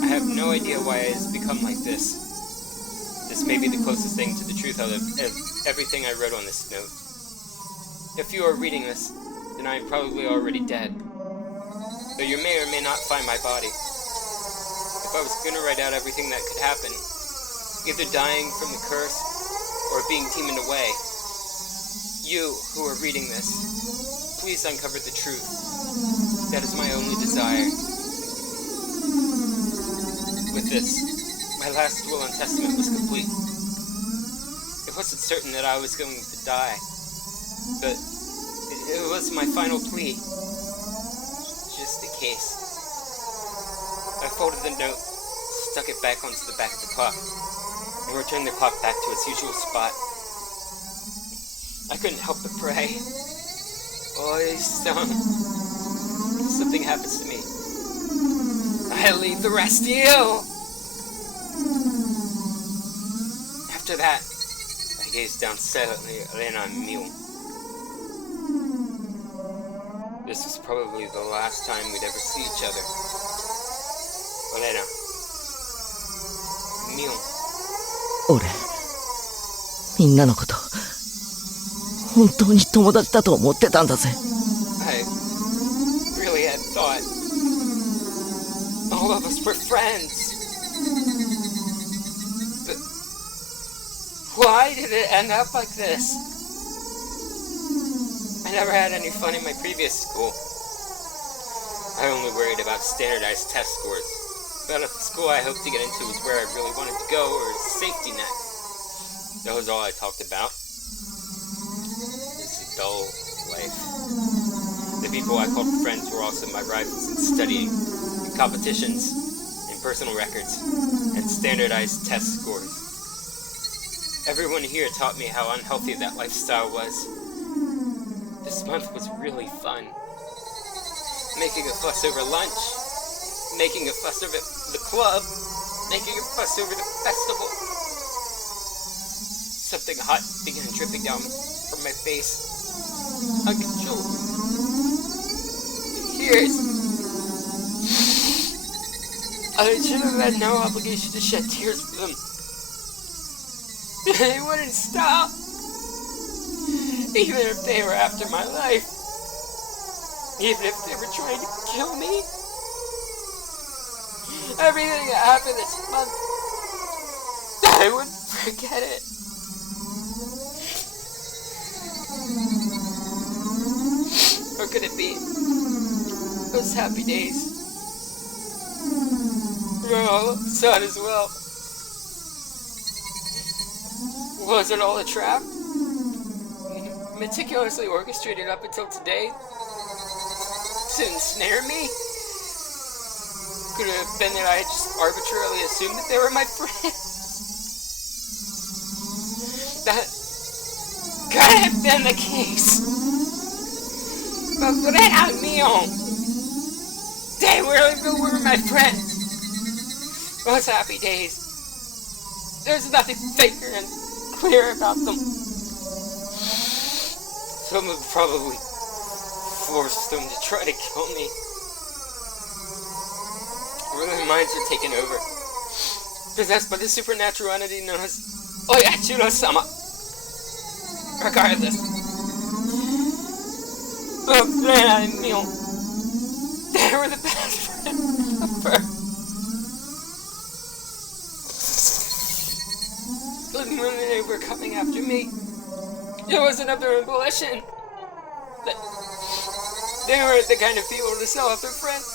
I have no idea why it has become like this. This may be the closest thing to the truth out of everything I wrote on this note. If you are reading this, then I am probably already dead. Though you may or may not find my body. If I was going to write out everything that could happen, either dying from the curse or being demoned away, you who are reading this, please uncover the truth. That is my only desire. With this, my last will and testament was complete. It wasn't certain that I was going to die, but it was my final plea. Just in case. I folded the note, stuck it back onto the back of the clock, and returned the clock back to its usual spot. I couldn't help but pray. Oi, son. If something happens to me, I leave the rest to you. After that, I gazed down silently at Elena and Mule. This was probably the last time we'd ever see each other. Elena. Mule. 俺、みんなのこと、本当に友達だと思ってたんだぜ。I really had thought all of us were friends. But why did it end up like this? I never had any fun in my previous school. I only worried about standardized test scores. But if the school I hoped to get into was where I really wanted to go, or a safety net. That was all I talked about. This dull life. The people I called friends were also my rivals in studying, in competitions, in personal records, and standardized test scores. Everyone here taught me how unhealthy that lifestyle was. This month was really fun. Making a fuss over lunch, making a fuss over the club, making a fuss over the festival. Something hot began dripping down from my face. Uncontrollable. Tears. I should have had no obligation to shed tears for them. They wouldn't stop. Even if they were after my life. Even if they were trying to kill me. Everything that happened this month, I wouldn't forget it. Or could it be those happy days? Were all sad as well. Was it all a trap? Meticulously orchestrated up until today? To ensnare me? Could it have been that I had just arbitrarily assumed that they were my friends? That could have been the case. But Elena and Mio, they really were my friends. Those happy days. There's nothing fake or clear about them. Someone probably forced them to try to kill me. Or their minds are taken over. Possessed by the supernatural entity known as Oyachiro-sama. Regardless. But Lena and Mio, they were the best friends ever. When they were coming after me, it wasn't of their own volition. They weren't the kind of people to sell off their friends,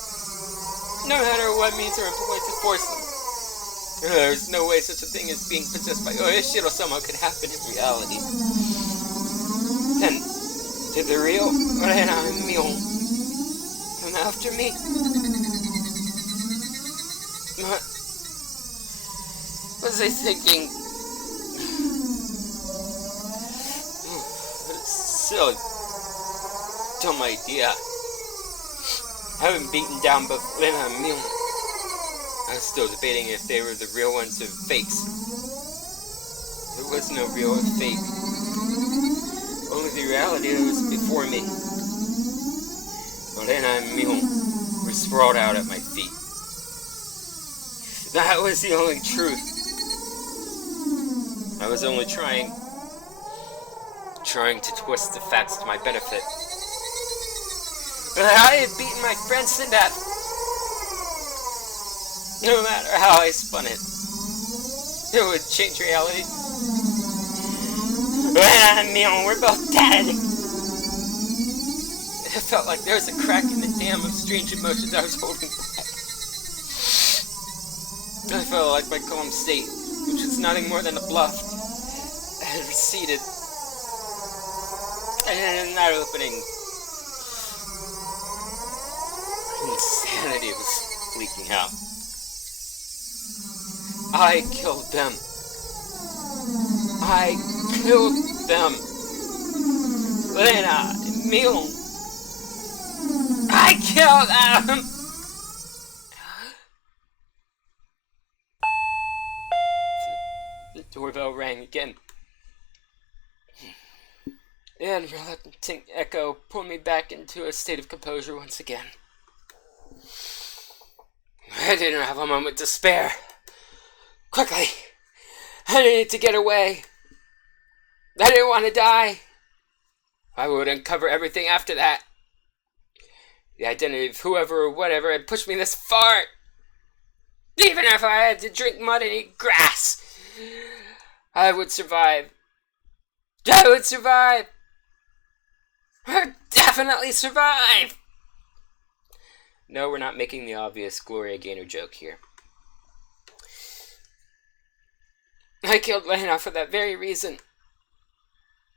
no matter what means are employed to force them. There's no way such a thing as being possessed by Oyashiro-sama could happen in reality. Then, did the real Rena and Mio come after me? What was I thinking? Silly, dumb idea. Having beaten down both Lena and Mio, I was still debating if they were the real ones or fakes. There was no real or fake. Only the reality that was before me. Lena and Mio were sprawled out at my feet. That was the only truth. I was only trying to twist the facts to my benefit. But I had beaten my friends to death. No matter how I spun it, it would change reality. Lena and Mio were both dead. It felt like there was a crack in the dam of strange emotions I was holding back. I felt like my calm state, which was nothing more than a bluff, had receded. And in that opening, insanity was leaking out. I killed them. I killed them. Lena and Mio. I killed them! The doorbell rang again. And reluctant echo pulled me back into a state of composure once again. I didn't have a moment to spare. Quickly! I needed to get away. I didn't want to die. I would uncover everything after that. The identity of whoever or whatever had pushed me this far. Even if I had to drink mud and eat grass, I would survive. I would survive. I would definitely survive. No, we're not making the obvious Gloria Gaynor joke here. I killed Lena for that very reason.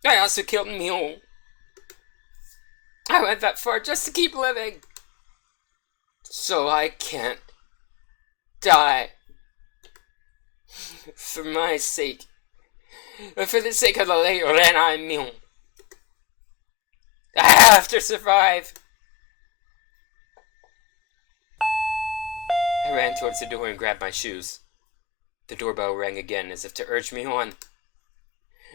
I also killed Mio. I went that far just to keep living. So I can't die. For my sake. But for the sake of the late Lena and Mio. I have to survive. I ran towards the door and grabbed my shoes. The doorbell rang again as if to urge me on.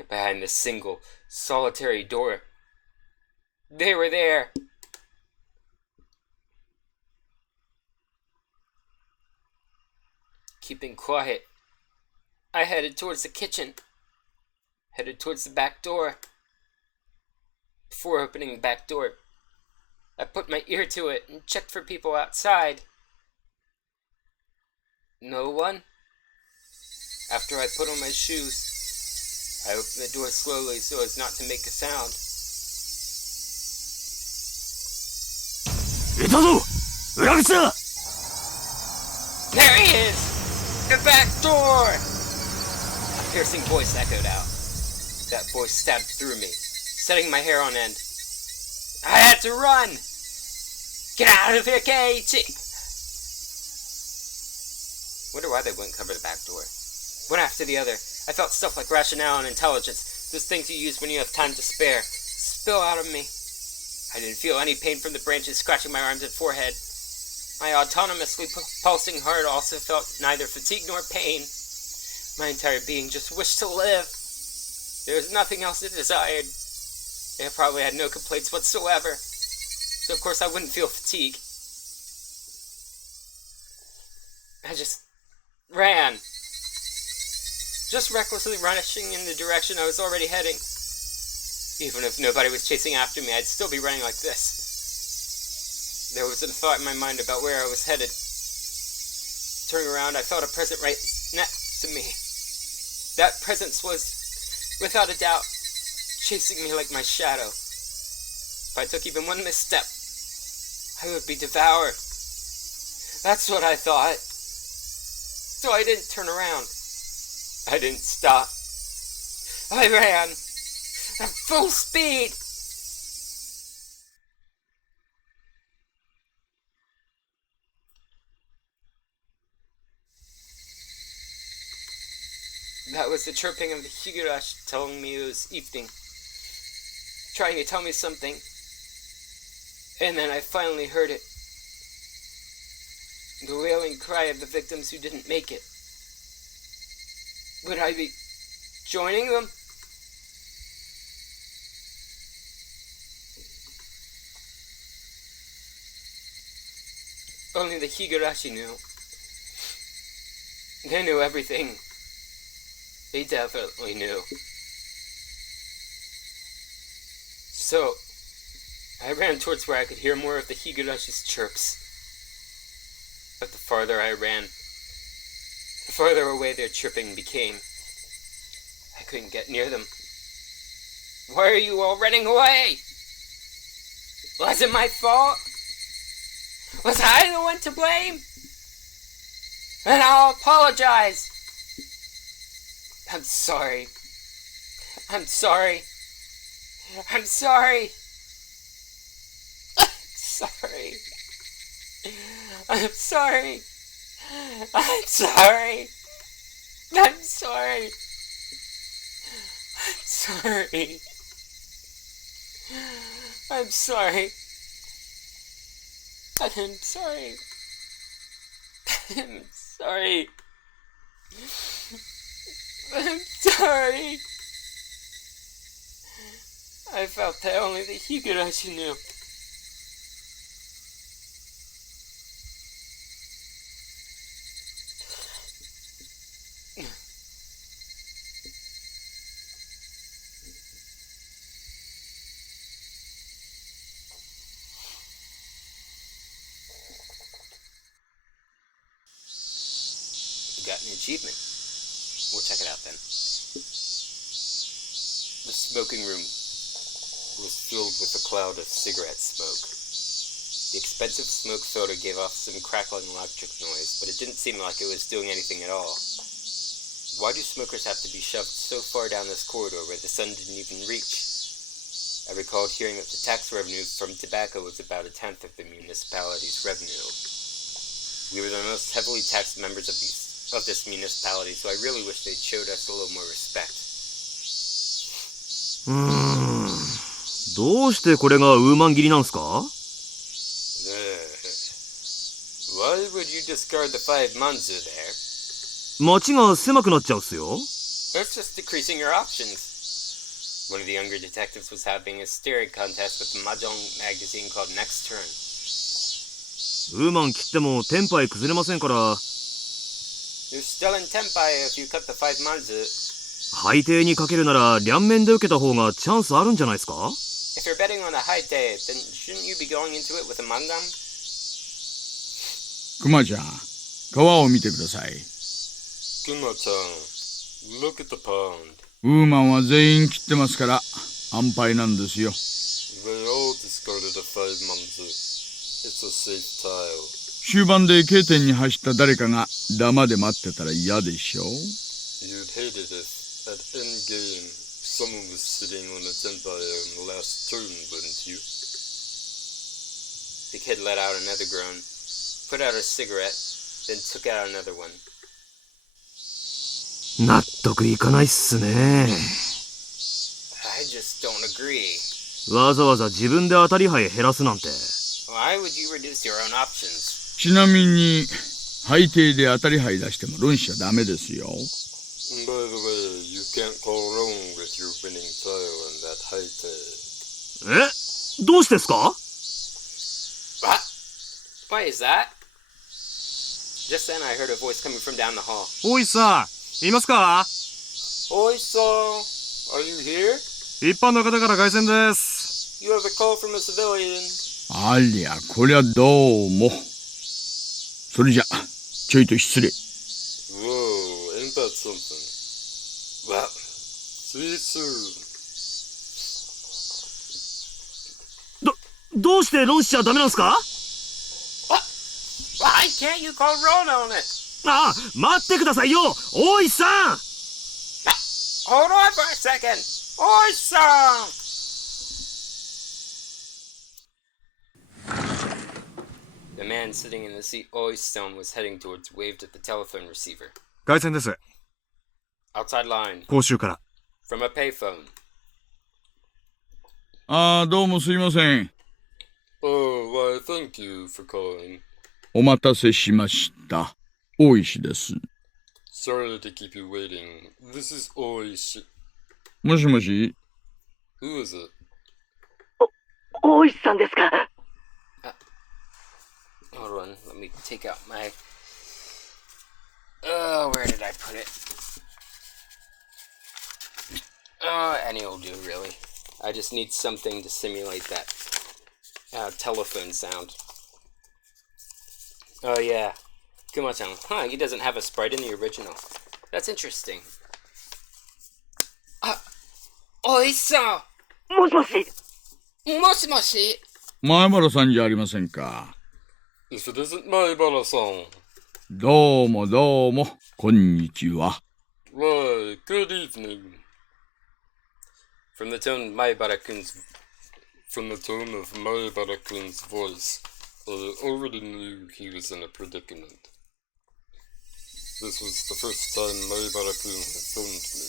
Behind the single, solitary door, they were there. Keeping quiet, I headed towards the kitchen, headed towards the back door. Before opening the back door, I put my ear to it and checked for people outside. No one. After I put on my shoes, I opened the door slowly so as not to make a sound. いたぞ裏口だ There he is! The back door! A piercing voice echoed out. That voice stabbed through me, setting my hair on end. I had to run! Get out of here, Keiichi! Wonder why they wouldn't cover the back door. One after the other, I felt stuff like rationale and intelligence, those things you use when you have time to spare, spill out of me. I didn't feel any pain from the branches scratching my arms and forehead. My autonomously pulsing heart also felt neither fatigue nor pain. My entire being just wished to live. There was nothing else it desired. It probably had no complaints whatsoever. So of course I wouldn't feel fatigue. I just ran. Just recklessly rushing in the direction I was already heading. Even if nobody was chasing after me, I'd still be running like this. There wasn't a thought in my mind about where I was headed. Turning around, I felt a presence right next to me. That presence was, without a doubt, chasing me like my shadow. If I took even one misstep, I would be devoured. That's what I thought. So I didn't turn around. I didn't stop. I ran at full speed. That was the chirping of the Higurashi telling me it was evening, trying to tell me something. And then I finally heard it. The wailing cry of the victims who didn't make it. Would I be joining them? Only the Higurashi knew. They knew everything. They definitely knew. So, I ran towards where I could hear more of the Higurashi's chirps. But the farther I ran, the farther away their chirping became. I couldn't get near them. Why are you all running away? Was it my fault? Was I the one to blame? Then I'll apologize. I'm sorry. I'm sorry. I'm sorry. Sorry. I'm sorry. I'm sorry. I'm sorry. I'm sorry. I'm sorry. I'm sorry. I'm sorry. I'm sorry. I felt that only the Higurashi knew. You got an achievement. We'll check it out then. The smoking room was filled with a cloud of cigarette smoke. The expensive smoke filter gave off some crackling electric noise, but it didn't seem like it was doing anything at all. Why do smokers have to be shoved so far down this corridor where the sun didn't even reach? I recalled hearing that the tax revenue from tobacco was about 1/10 of the municipality's revenue. We were the most heavily taxed members of this municipality, so I really wish they'd showed us a little more respect. どうしてこれがウーマン切りなんすか？ Why would you discard the 5 manzu there? 街が狭くなっちゃうっすよ。 That's just decreasing your options. One of the younger detectives was having a staring contest with the mahjong magazine called Next Turn. ウーマン切ってもテンパイ崩れませんから。 You're still in tenpai if you cut the 5 manzu. 背底にかけるなら両面で受けた方がチャンスあるんじゃないですか？ If you're betting on a high day, then shouldn't you be going into it with a mangam? クマちゃん、川を見てください。Kuma-chan, look at the pond. ウーマンは全員切ってますから安牌なんですよ。 They all discarded a 5 manzu. It's a safe tile. 終盤で K 点に走った誰かがダマで待ってたら嫌でしょ。 You'd hate it if, at endgame, someone was sitting on a tenpai on the last turn, wouldn't you? The kid let out another groan, put out a cigarette, then took out another one. 納得いかないっすね。 I just don't agree. わざわざ自分で当たり牌減らすなんて。 Why would you reduce your own options? ちなみに背底で当たり牌出しても論しちゃダメですよ。 And by the way, you can't call wrong with your winning tile on that high tide. え、どうしてですか？ What? Why is that? Just then I heard a voice coming from down the hall. 大石さん、いますか？ Oiso, are you here? 一般の方から凱旋です。You have a call from a civilian. ありゃ、こりゃどうも。それじゃ、ちょいと失礼。Whoa, ain't that something? Well, see you soon. どうしてロンしちゃダメなんですか？ Why can't you call Ron on it? あ、待ってくださいよ、大石さん。 Hold on for a second. Oiso! The man sitting in the seat Oiso was heading towards waved at the telephone receiver. 凱旋です。 Outside line. 講習から。 From a payphone. ああ、どうもすいません。Oh, why, thank you for calling. お待たせしました。大石です。Sorry to keep you waiting. This is Oishi. もしもし。Who is it? 大石さんですか？ Hold on, let me take out my... where did I put it? Any will do, really. I just need something to simulate that telephone sound. Oh, yeah. Kuma-chan. Huh, he doesn't have a sprite in the original. That's interesting. Oiso! もしもし。 Moshi-moshi! 前原さんじゃありませんか。If it isn't Maibara-san. どうもどうも、こんにちは。Why, good evening. From the tone of Maibara-kun's voice, I already knew he was in a predicament. This was the first time Maibara-kun had phoned me.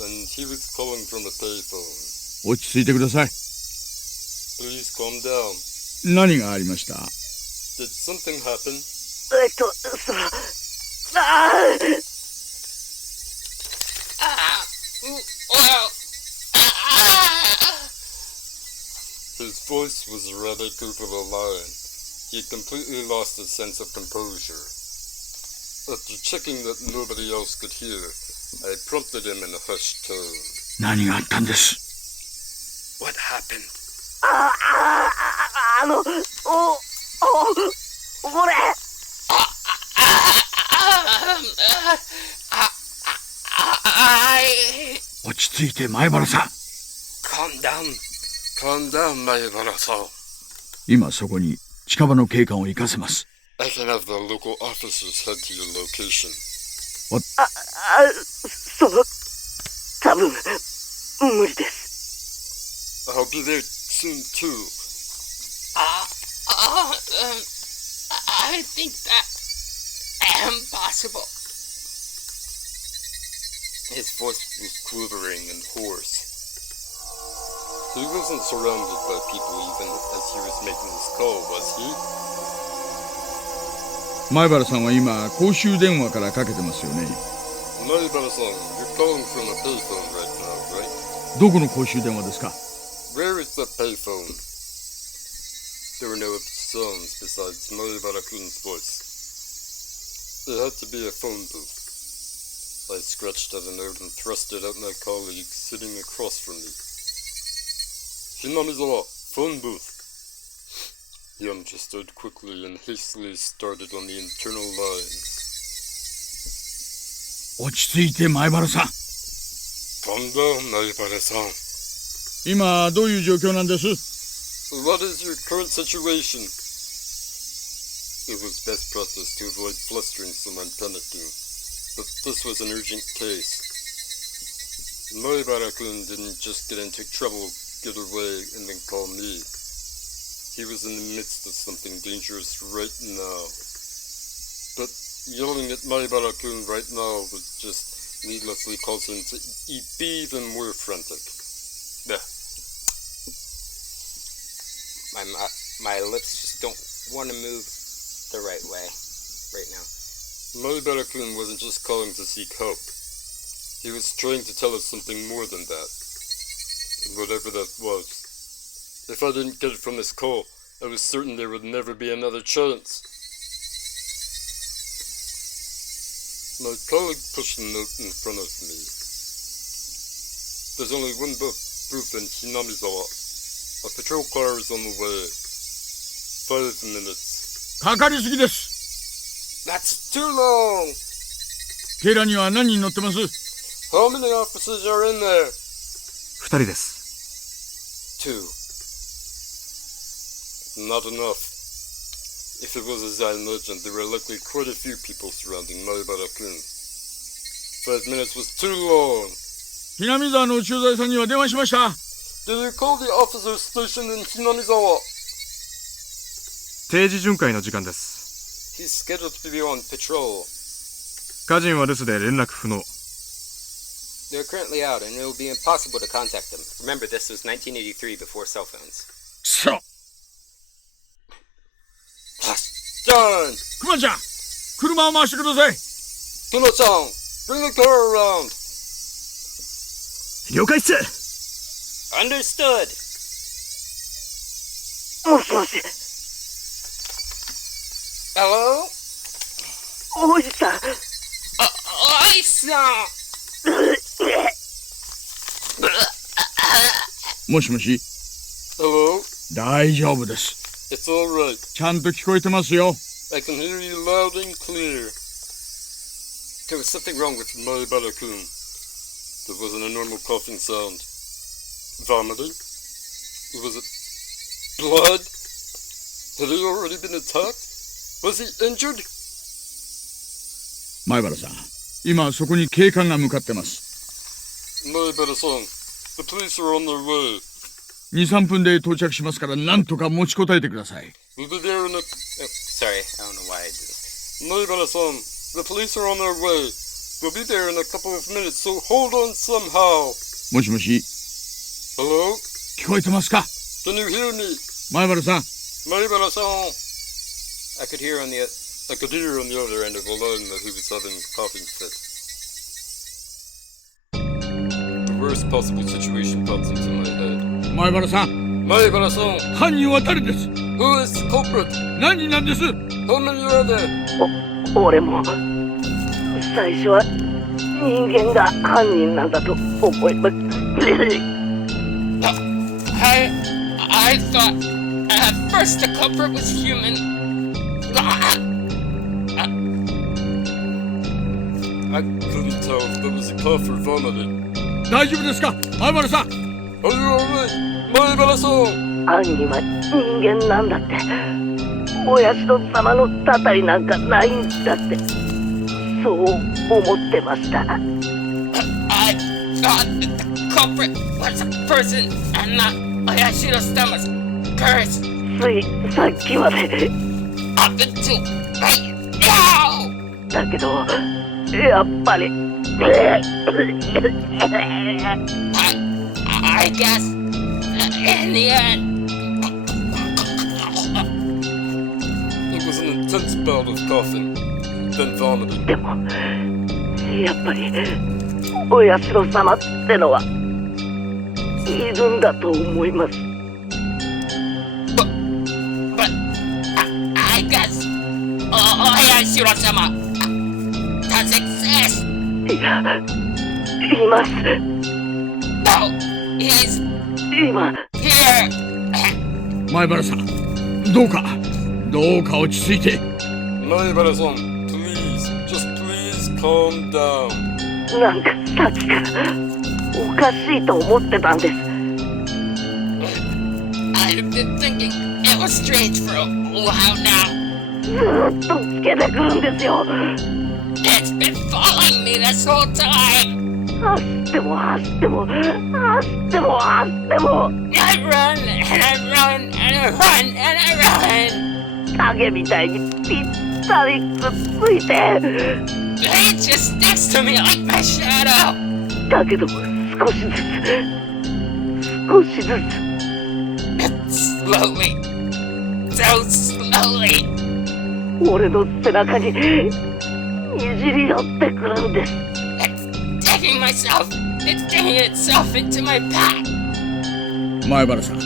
And he was calling from a payphone. 落ち着いてください。 Please calm down. 何がありました？ Did something happen? well... His voice was rather capable line. He completely lost his sense of composure. After checking that nobody else could hear, I prompted him in a hushed tone. 何があったんです？ What happened? 俺。落ち着いて前原さん。 Calm down. Calm down, Maibara-san. 今そこに近場の警官を行かせます。I can have the local officers head to your location. 多分無理です。 I'll be there soon too. I think that's impossible. His voice was quivering and hoarse. He wasn't surrounded by people even as he was making this call, was he? 前原さんは今公衆電話からかけてますよね。 Maibara-san, you're calling from a payphone right now, right? どこの公衆電話ですか？ Where is the payphone? There were no sounds besides Maibara-kun's voice. It had to be a phone booth. I scratched at a note and thrust it at my colleague sitting across from me. Shinamizawa, phone booth. He understood quickly and hastily started on the internal lines. 落ち着いて前原さん。 Calm down, Maibara-san. 今どういう状況なんです？ What is your current situation? It was best practice to avoid flustering someone panicking, but this was an urgent case. Maibara-kun didn't just get into trouble, get away, and then call me. He was in the midst of something dangerous right now. But yelling at Maibara-kun right now would just needlessly cause him to be even more frantic. My lips just don't want to move the right way right now. Maibara-kun wasn't just calling to seek help. He was trying to tell us something more than that. Whatever that was. If I didn't get it from his call, I was certain there would never be another chance. My colleague pushed a note in front of me. There's only one booth in Hinamizawa. A patrol car is on the way. 5 minutes. かかりすぎです。 That's too long! 警らには何人乗ってます？ How many officers are in there? 2人です。 2. Not enough. If it was as I imagined, there were likely quite a few people surrounding Maibara-kun. 5 minutes was too long. 南沢の駐在さんには電話しました。 Did you call the officer station in Hinamizawa? 定時巡回の時間です。 He's scheduled to be on patrol. 家人は留守で連絡不能。 They're currently out, and it will be impossible to contact them. Remember, this was 1983 before cell phones. くそ。 Done! クマちゃん、車を回してください。 Tuna-chan, bring the car around. 了解っす。 Understood! もしもし。 Hello? おじさん。もしもし。 Hello? 大丈夫です。 It's alright. ちゃんと聞こえてますよ。 I can hear you loud and clear. There was something wrong with Maibara-kun. There wasn't a normal coughing sound. Vomiting? Was it blood? Had he already been attacked? Was he injured? 前原さん、今そこに警官が向かってます。 Maibara-san, the police are on their way. 2、3分で到着しますから何とか持ちこたえてください。 We'll be there in a... Sorry, I don't know why I did this. Maibara-san, the police are on their way. They'll be there in a couple of minutes, so hold on somehow. もしもし。 Hello? 聞こえてますか？ Can you hear me? 前原さん。 Maibara-san. I could hear on the other end of the line that he was having a coughing fit. The worst possible situation pops into my head. 前原さん。Maibara-san. 犯人は誰です？ Who is the culprit? 何人なんです？ How many are there? 俺も最初は人間が犯人なんだと思います。 I thought at first the culprit was human. I couldn't tell if that was a cough or vomiting. 大丈夫ですか？前原さん。 Are you alright? Maibara-san. 犯人は人間なんだって。お社様のたたりなんかないんだって。そう思ってました。 I thought that the culprit was a person and not Oyashiro-sama's curse. ついさっきまで。 Up until right now. だけどやっぱり。I guess in the end. It was an intense bout of coughing, then vomiting. でもやっぱりお社様ってのはいるんだと思います。 But I guess Oyashiro-sama does exist. いや、います。 No, he's 今 here. 前原さん、どうか落ち着いて。 Maibara-san, please, just please calm down. なんかさっきからおかしいと思ってたんです。 I've been thinking it was strange for a while now. ずーっとつけてくるんですよ。 It's been following me this whole time. 走っても走っても走っても走っても I run and I run and I run and I run. 影みたいにぴったりくっついて。 He just sticks to me like my shadow. だけど少しずつ少しずつ。 Slowly, so slowly. 俺の背中ににじり寄ってくるんです。 It's taking stinging myself. It's stinging itself into my back. 前原さん、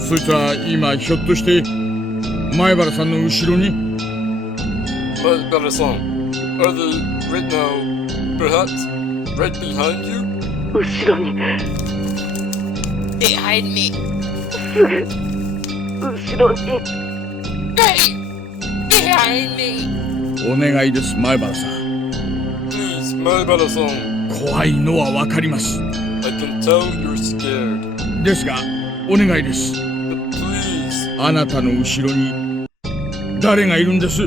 そいつは今ひょっとして前原さんの後ろに？ Maibara-san, are they right now, perhaps, right behind you? 後ろに Behind me. すぐ後ろに Right behind me. お願いです、前原さん。 Please, Maibara-san. 怖いのはわかります。 I can tell you're scared. ですが、お願いです。 But please, あなたの後ろに誰がいるんです？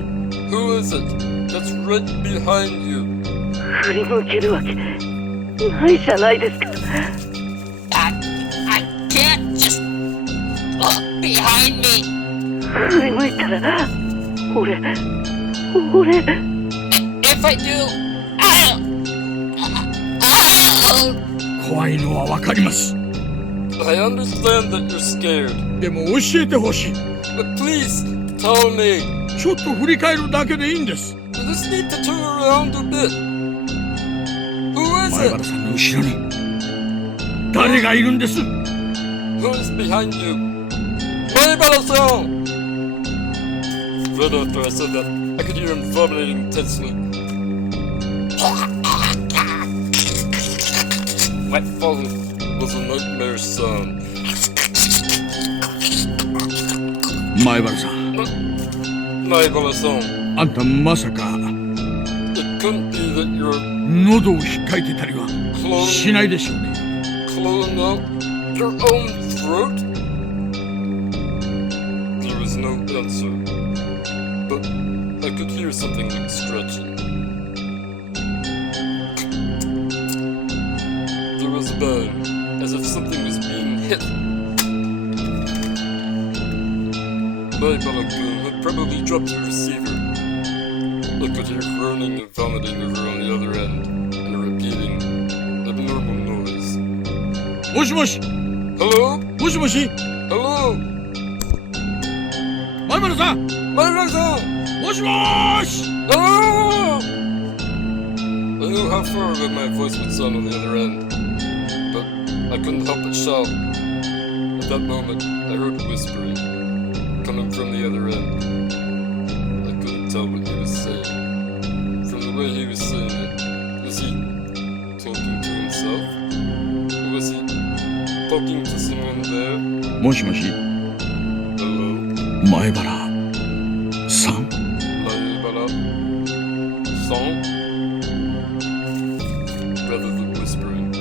who is it that's right behind you? 振り向けるわけないじゃないですか。 I can't just look behind me. 振り向いたら俺 If I do, I'll... 怖いのはわかります。 I understand that you're scared. でも教えてほしい。 But please, tell me. ちょっと振り返るだけでいいんです。 You just need to turn around a bit. Who is 前 it? 原さんの後ろに誰がいるんです？ Who is behind you? Maibara-san! Right after I said that, I could hear him vomiting intensely. What followed was a nightmare sound. 前原さん、 Maibara-san, あんたまさか it couldn't be that you're 喉を引っかいてたりは close, しないでしょうね。 closing out your own throat? There was no answer, but I could hear something like scratching. There was a bang, as if something was being hit. Maibara-kun had probably dropped the receiver. I could hear groaning and vomiting over on the other end, and a repeating, abnormal noise. もしもし、 Hello? もしもし、 Hello? 前原さん、 Maibara-san! もしもーし。 Hello! I knew how far away my voice would sound on the other end, but I couldn't help but shout. At that moment, I heard whispering, coming from the other end. I couldn't tell what he was saying. From the way he was saying it, was he talking to himself? Or was he talking to someone there? もしもし、 Hello? 前原さん。 Maibara-san? Rather than whispering,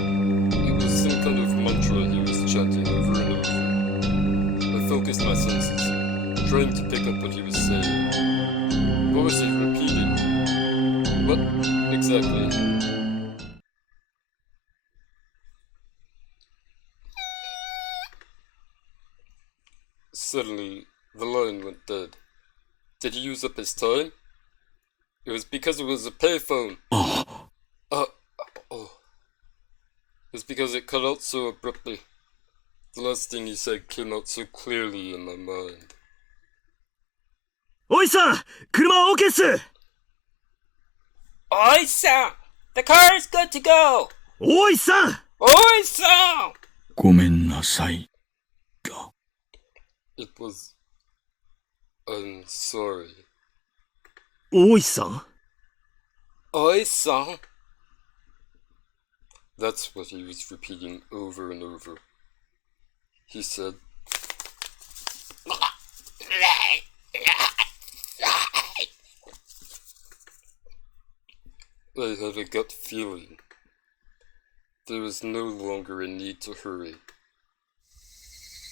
it was some kind of mantra he was chanting over and over. I focused my senses, trying to pick up what he was saying. What was he repeating? What exactly? Suddenly, the line went dead. Did he use up his time? It was because it was a payphone. Oh. It was because it cut out so abruptly. The last thing he said came out so clearly in my mind. おいさん、車 OK っす。 Oi-san! The car is good to go! おいさん。 Oi-san! ごめんなさい。 It was... I'm sorry. おいさん。 Oi-san! That's what he was repeating over and over. He said, I had a gut feeling. There was no longer a need to hurry.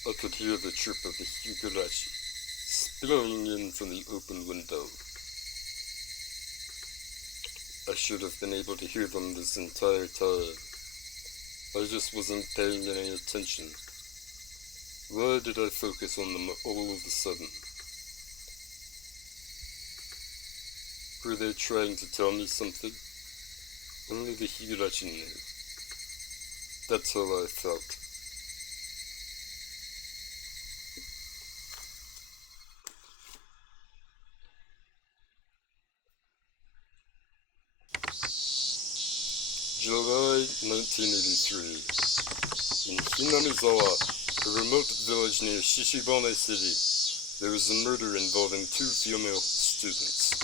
I could hear the chirp of the Higurashi spilling in from the open window. I should have been able to hear them this entire time. I just wasn't paying any attention. Why did I focus on them all of a sudden? Were they trying to tell me something? Only the Higurashi knew. That's how I felt. July 1983. In Hinamizawa, a remote village near Shishibane City, there was a murder involving 2 female students.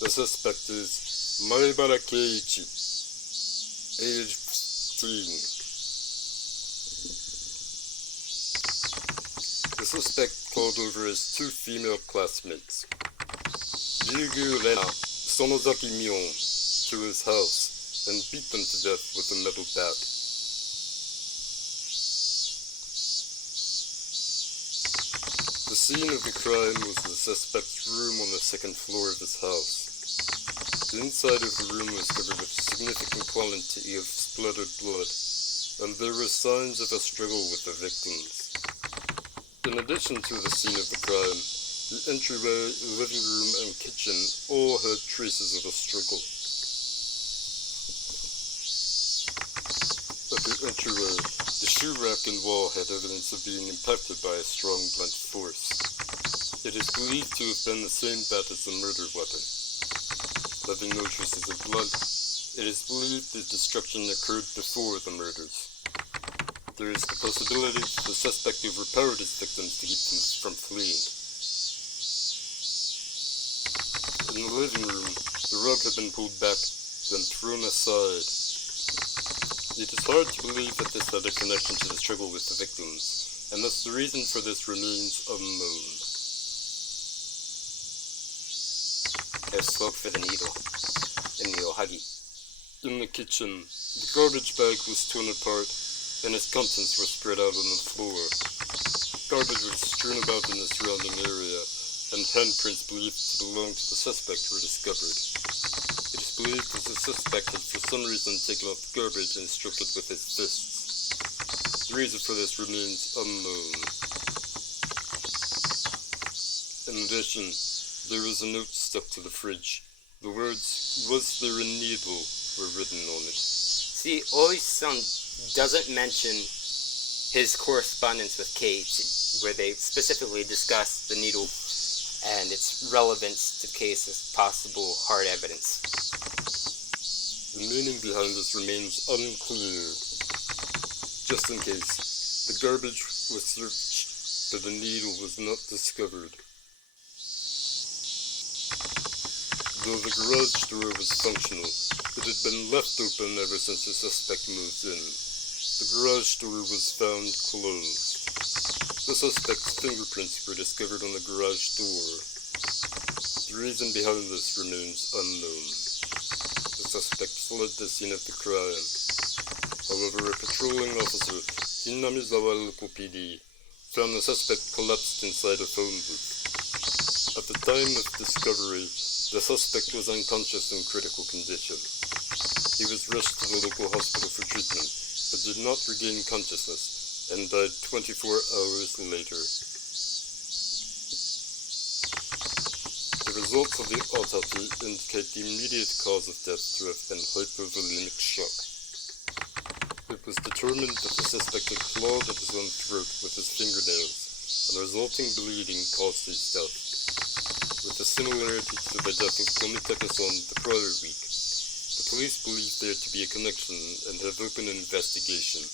The suspect is Maebara Keiichi, age 15. The suspect called over his 2 female classmates, Ryugu Rena, Sonozaki Mion, to his house and beat them to death with a metal bat. The scene of the crime was the suspect's room on the 2nd floor of his house. The inside of the room was covered with a significant quantity of splattered blood, and there were signs of a struggle with the victims. In addition to the scene of the crime, the entryway, living room, and kitchen all had traces of a struggle. At the entryway, the shoe rack and wall had evidence of being impacted by a strong blunt force. It is believed to have been the same bat as the murder weapon. Leaving no traces of blood, it is believed the destruction occurred before the murders. There is the possibility the suspect overpowered his victims to keep them from fleeing. In the living room, the rug had been pulled back, then thrown aside. It is hard to believe that this had a connection to the struggle with the victims, and thus the reason for this remains unknown. There's smoke for the needle in the ohagi. In the kitchen, the garbage bag was torn apart, and its contents were spread out on the floor. Garbage was strewn about in the surrounding area, and handprints believed to belong to the suspect were discovered. It is believed that the suspect had for some reason taken out the garbage and stripped it with his fists. The reason for this remains unknown. In addition, there was a note stuck to the fridge. The words, "Was there a needle?" were written on it. See, Oi-san doesn't mention his correspondence with Keiichi, where they specifically discuss the needle and its relevance to the case as possible hard evidence. The meaning behind this remains unclear. Just in case, the garbage was searched, but the needle was not discovered. Though the garage door was functional, it had been left open ever since the suspect moved in. The garage door was found closed. The suspect's fingerprints were discovered on the garage door. The reason behind this remains unknown. The suspect fled the scene of the crime. However, a patrolling officer, Hinamizawa Local PD, found the suspect collapsed inside a phone booth. At the time of discovery, the suspect was unconscious in critical condition. He was rushed to the local hospital for treatment, but did not regain consciousness and died 24 hours later. The results of the autopsy indicate the immediate cause of death to have been hypovolemic shock. It was determined that the suspect had clawed at his own throat with his fingernails, and the resulting bleeding caused his death. With a similarity to the death of Onikakushi-hen the prior week, the police believe there to be a connection and have opened an investigation.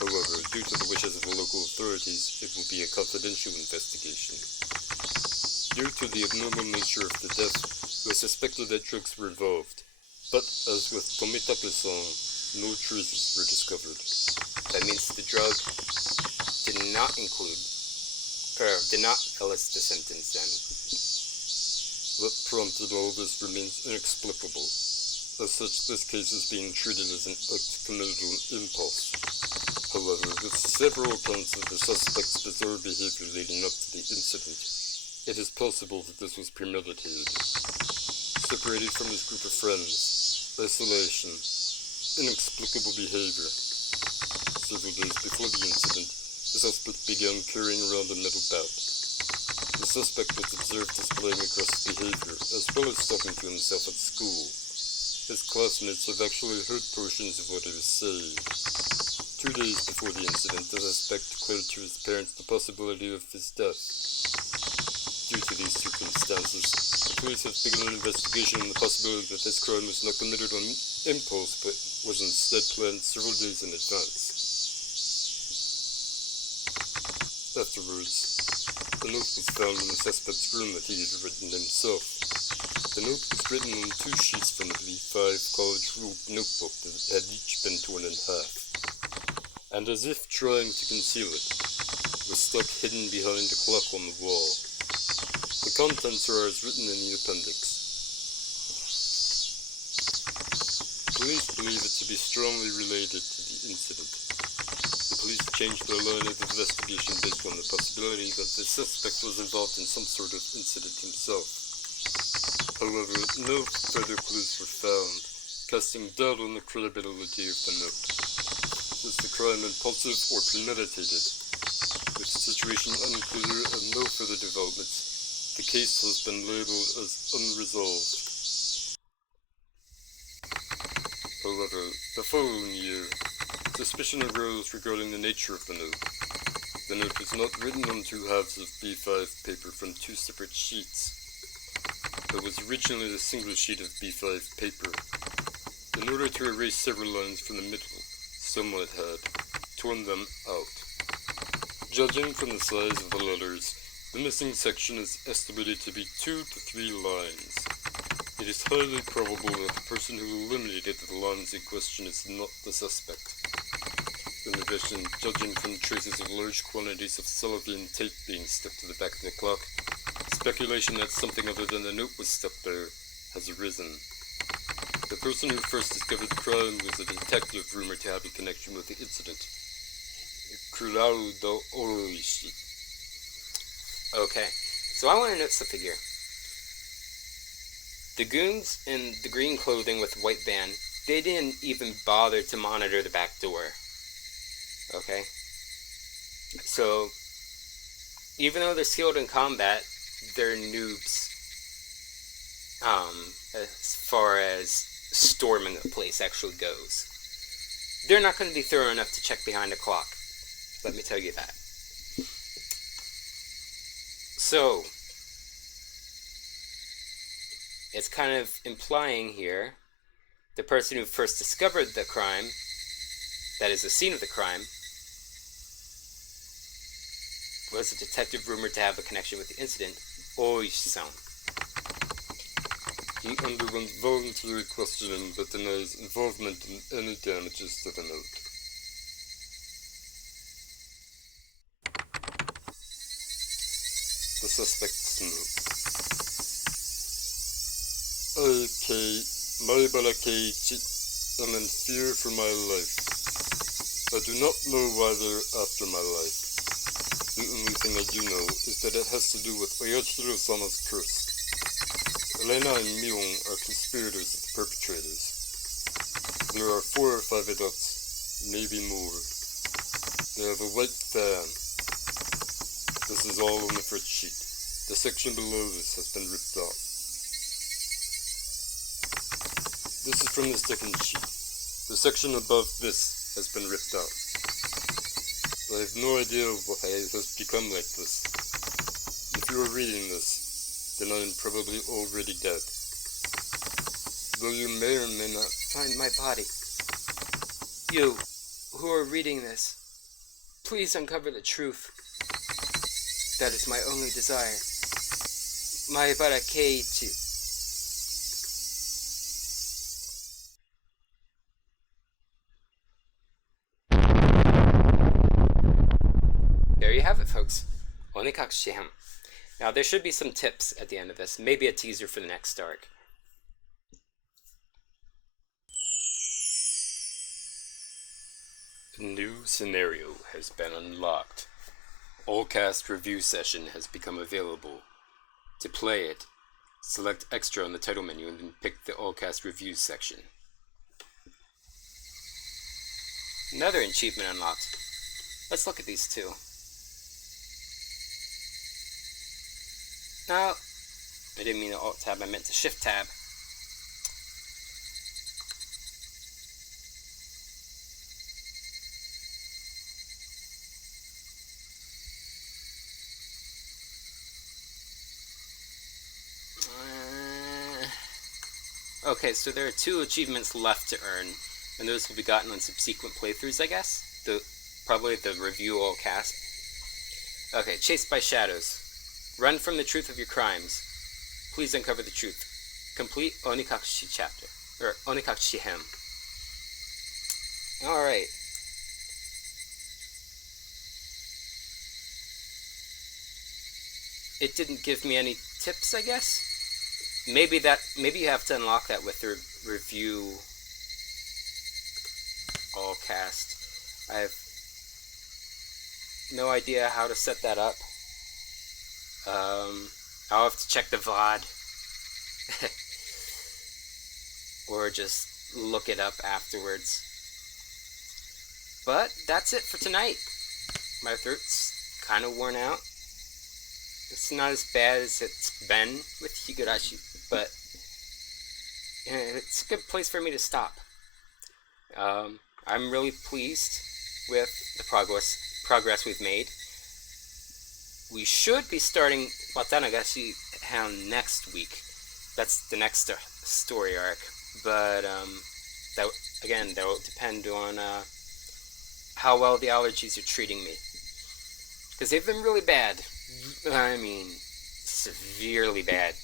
However, due to the wishes of the local authorities, it will be a confidential investigation. Due to the abnormal nature of the death, it was suspected that drugs were involved, but as with Onikakushi-hen, no traces were discovered. That means the drug did not elicit the symptoms then. What prompted all this remains inexplicable. As such, this case is being treated as an act committed on impulse. However, with several accounts of the suspect's bizarre behavior leading up to the incident, it is possible that this was premeditated. Separated from his group of friends, isolation, inexplicable behavior. Several days before the incident, the suspect began carrying around a metal bat. The suspect was observed displaying aggressive behavior, as well as talking to himself at school. His classmates have actually heard portions of what he was saying. 2 days before the incident, the suspect declared to his parents the possibility of his death. Due to these circumstances, the police have begun an investigation on the possibility that this crime was not committed on impulse, but was instead planned several days in advance. Afterwards, a note was found in the suspect's room that he had written himself. The note was written on 2 sheets from the B5 college-ruled notebook that had each been torn in half, and as if trying to conceal it, was stuck hidden behind a clock on the wall. The contents are as written in the appendix. Police believe it to be strongly related to the incident. The police changed their line of investigation based on the possibility that the suspect was involved in some sort of incident himself. However, no further clues were found, casting doubt on the credibility of the note. Was the crime impulsive or premeditated? With the situation unclear and no further developments, the case has been labeled as unresolved. However, the following year, suspicion arose regarding the nature of the note. The note was not written on 2 halves of B5 paper from 2 separate sheets, but was originally a single sheet of B5 paper. In order to erase several lines from the middle, someone had torn them out. Judging from the size of the letters, the missing section is estimated to be 2 to 3 lines. It is highly probable that the person who eliminated the lines in question is not the suspect. In addition, judging from traces of large quantities of cellophane tape being stuck to the back of the clock, speculation that something other than the note was stuck there has arisen. The person who first discovered the crime was a detective rumored to have a connection with the incident. Onikakushi. Okay, so I want to note something here. The goons in the green clothing with the white band, they didn't even bother to monitor the back door. Okay? So, even though they're skilled in combat, they're noobs. As far as storming a place actually goes. They're not going to be thorough enough to check behind a clock. Let me tell you that. So, it's kind of implying here the person who first discovered the crime, that is the scene of the crime, was a detective rumored to have a connection with the incident, Oishi-san. He underwent voluntary questioning but denies involvement in any damages to the note. The suspect's note. Maibara Keiichi, I'm in fear for my life. I do not know why they're after my life. The only thing I do know is that it has to do with Oyashiro-sama's curse. Elena and Mion are conspirators of the perpetrators. There are 4 or 5 adults, maybe more. They have a white fan. This is all on the first sheet. The section below this has been ripped off. This is from the second sheet. The section above this has been ripped out. I have no idea why it has become like this. If you are reading this, then I am probably already dead. Though you may or may not Find my body. You, who are reading this, please uncover the truth. That is my only desire. Maibara Keiichi. There you have it, folks. Onikakushi-hen. Now, there should be some tips at the end of this. Maybe a teaser for the next arc. A new scenario has been unlocked. All cast review session has become available. To play it, select Extra on the title menu and then pick the All Cast Reviews section. Another achievement unlocked. Let's look at these two. No, I didn't mean to Alt tab, I meant to Shift tab. Okay, so there are 2 achievements left to earn, and those will be gotten on subsequent playthroughs, I guess. Probably the review all cast. Okay, Chased by Shadows. Run from the truth of your crimes. Please uncover the truth. Complete Onikakushi chapter. Or Onikakushi-hen. Alright. It didn't give me any tips, I guess? Maybe you have to unlock that with the review all cast. I have no idea how to set that up. I'll have to check the VOD. Or just look it up afterwards. But that's it for tonight. My throat's kind of worn out. It's not as bad as it's been with Higurashi, but it's a good place for me to stop. I'm really pleased with the progress we've made. We should be starting Watanagashi-hen next week. That's the next story arc, but that will depend on how well the allergies are treating me, because they've been really bad. I mean, severely bad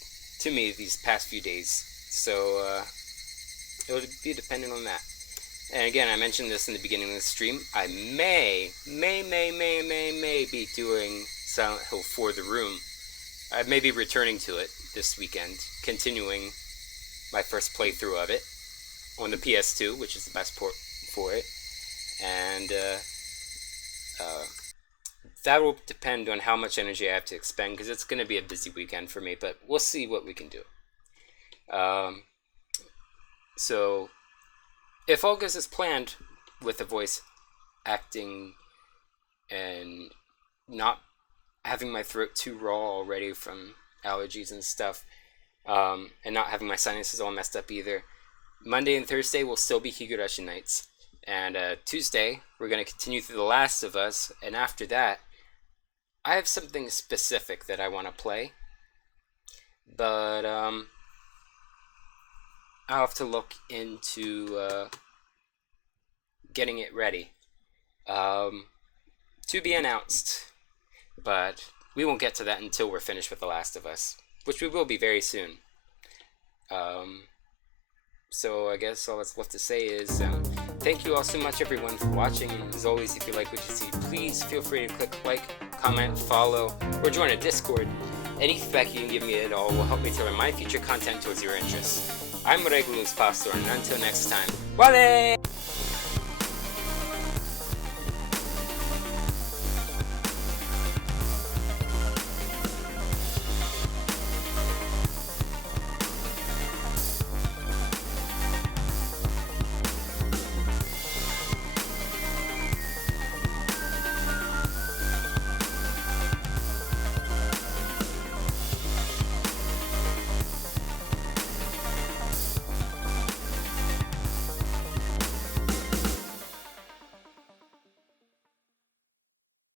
to me these past few days. So it would be dependent on that. And again, I mentioned this in the beginning of the stream. I may be doing Silent Hill 4 The Room. I may be returning to it this weekend, continuing my first playthrough of it on the PS2, which is the best port for it. And that will depend on how much energy I have to expend, because it's going to be a busy weekend for me, but we'll see what we can do. So, if all goes as planned with the voice acting and not having my throat too raw already from allergies and stuff, and not having my sinuses all messed up either, Monday and Thursday will still be Higurashi nights. And Tuesday, we're going to continue through The Last of Us, and after that, I have something specific that I want to play, but I'll have to look into getting it ready. To be announced, but we won't get to that until we're finished with The Last of Us, which we will be very soon. So I guess all that's left to say is thank you all so much, everyone, for watching. As always, if you like what you see, please feel free to click like, comment, follow, or join a Discord. Any feedback you can give me at all will help me tailor my future content towards your interests. I'm Regulus Pastor, and until next time, Wale!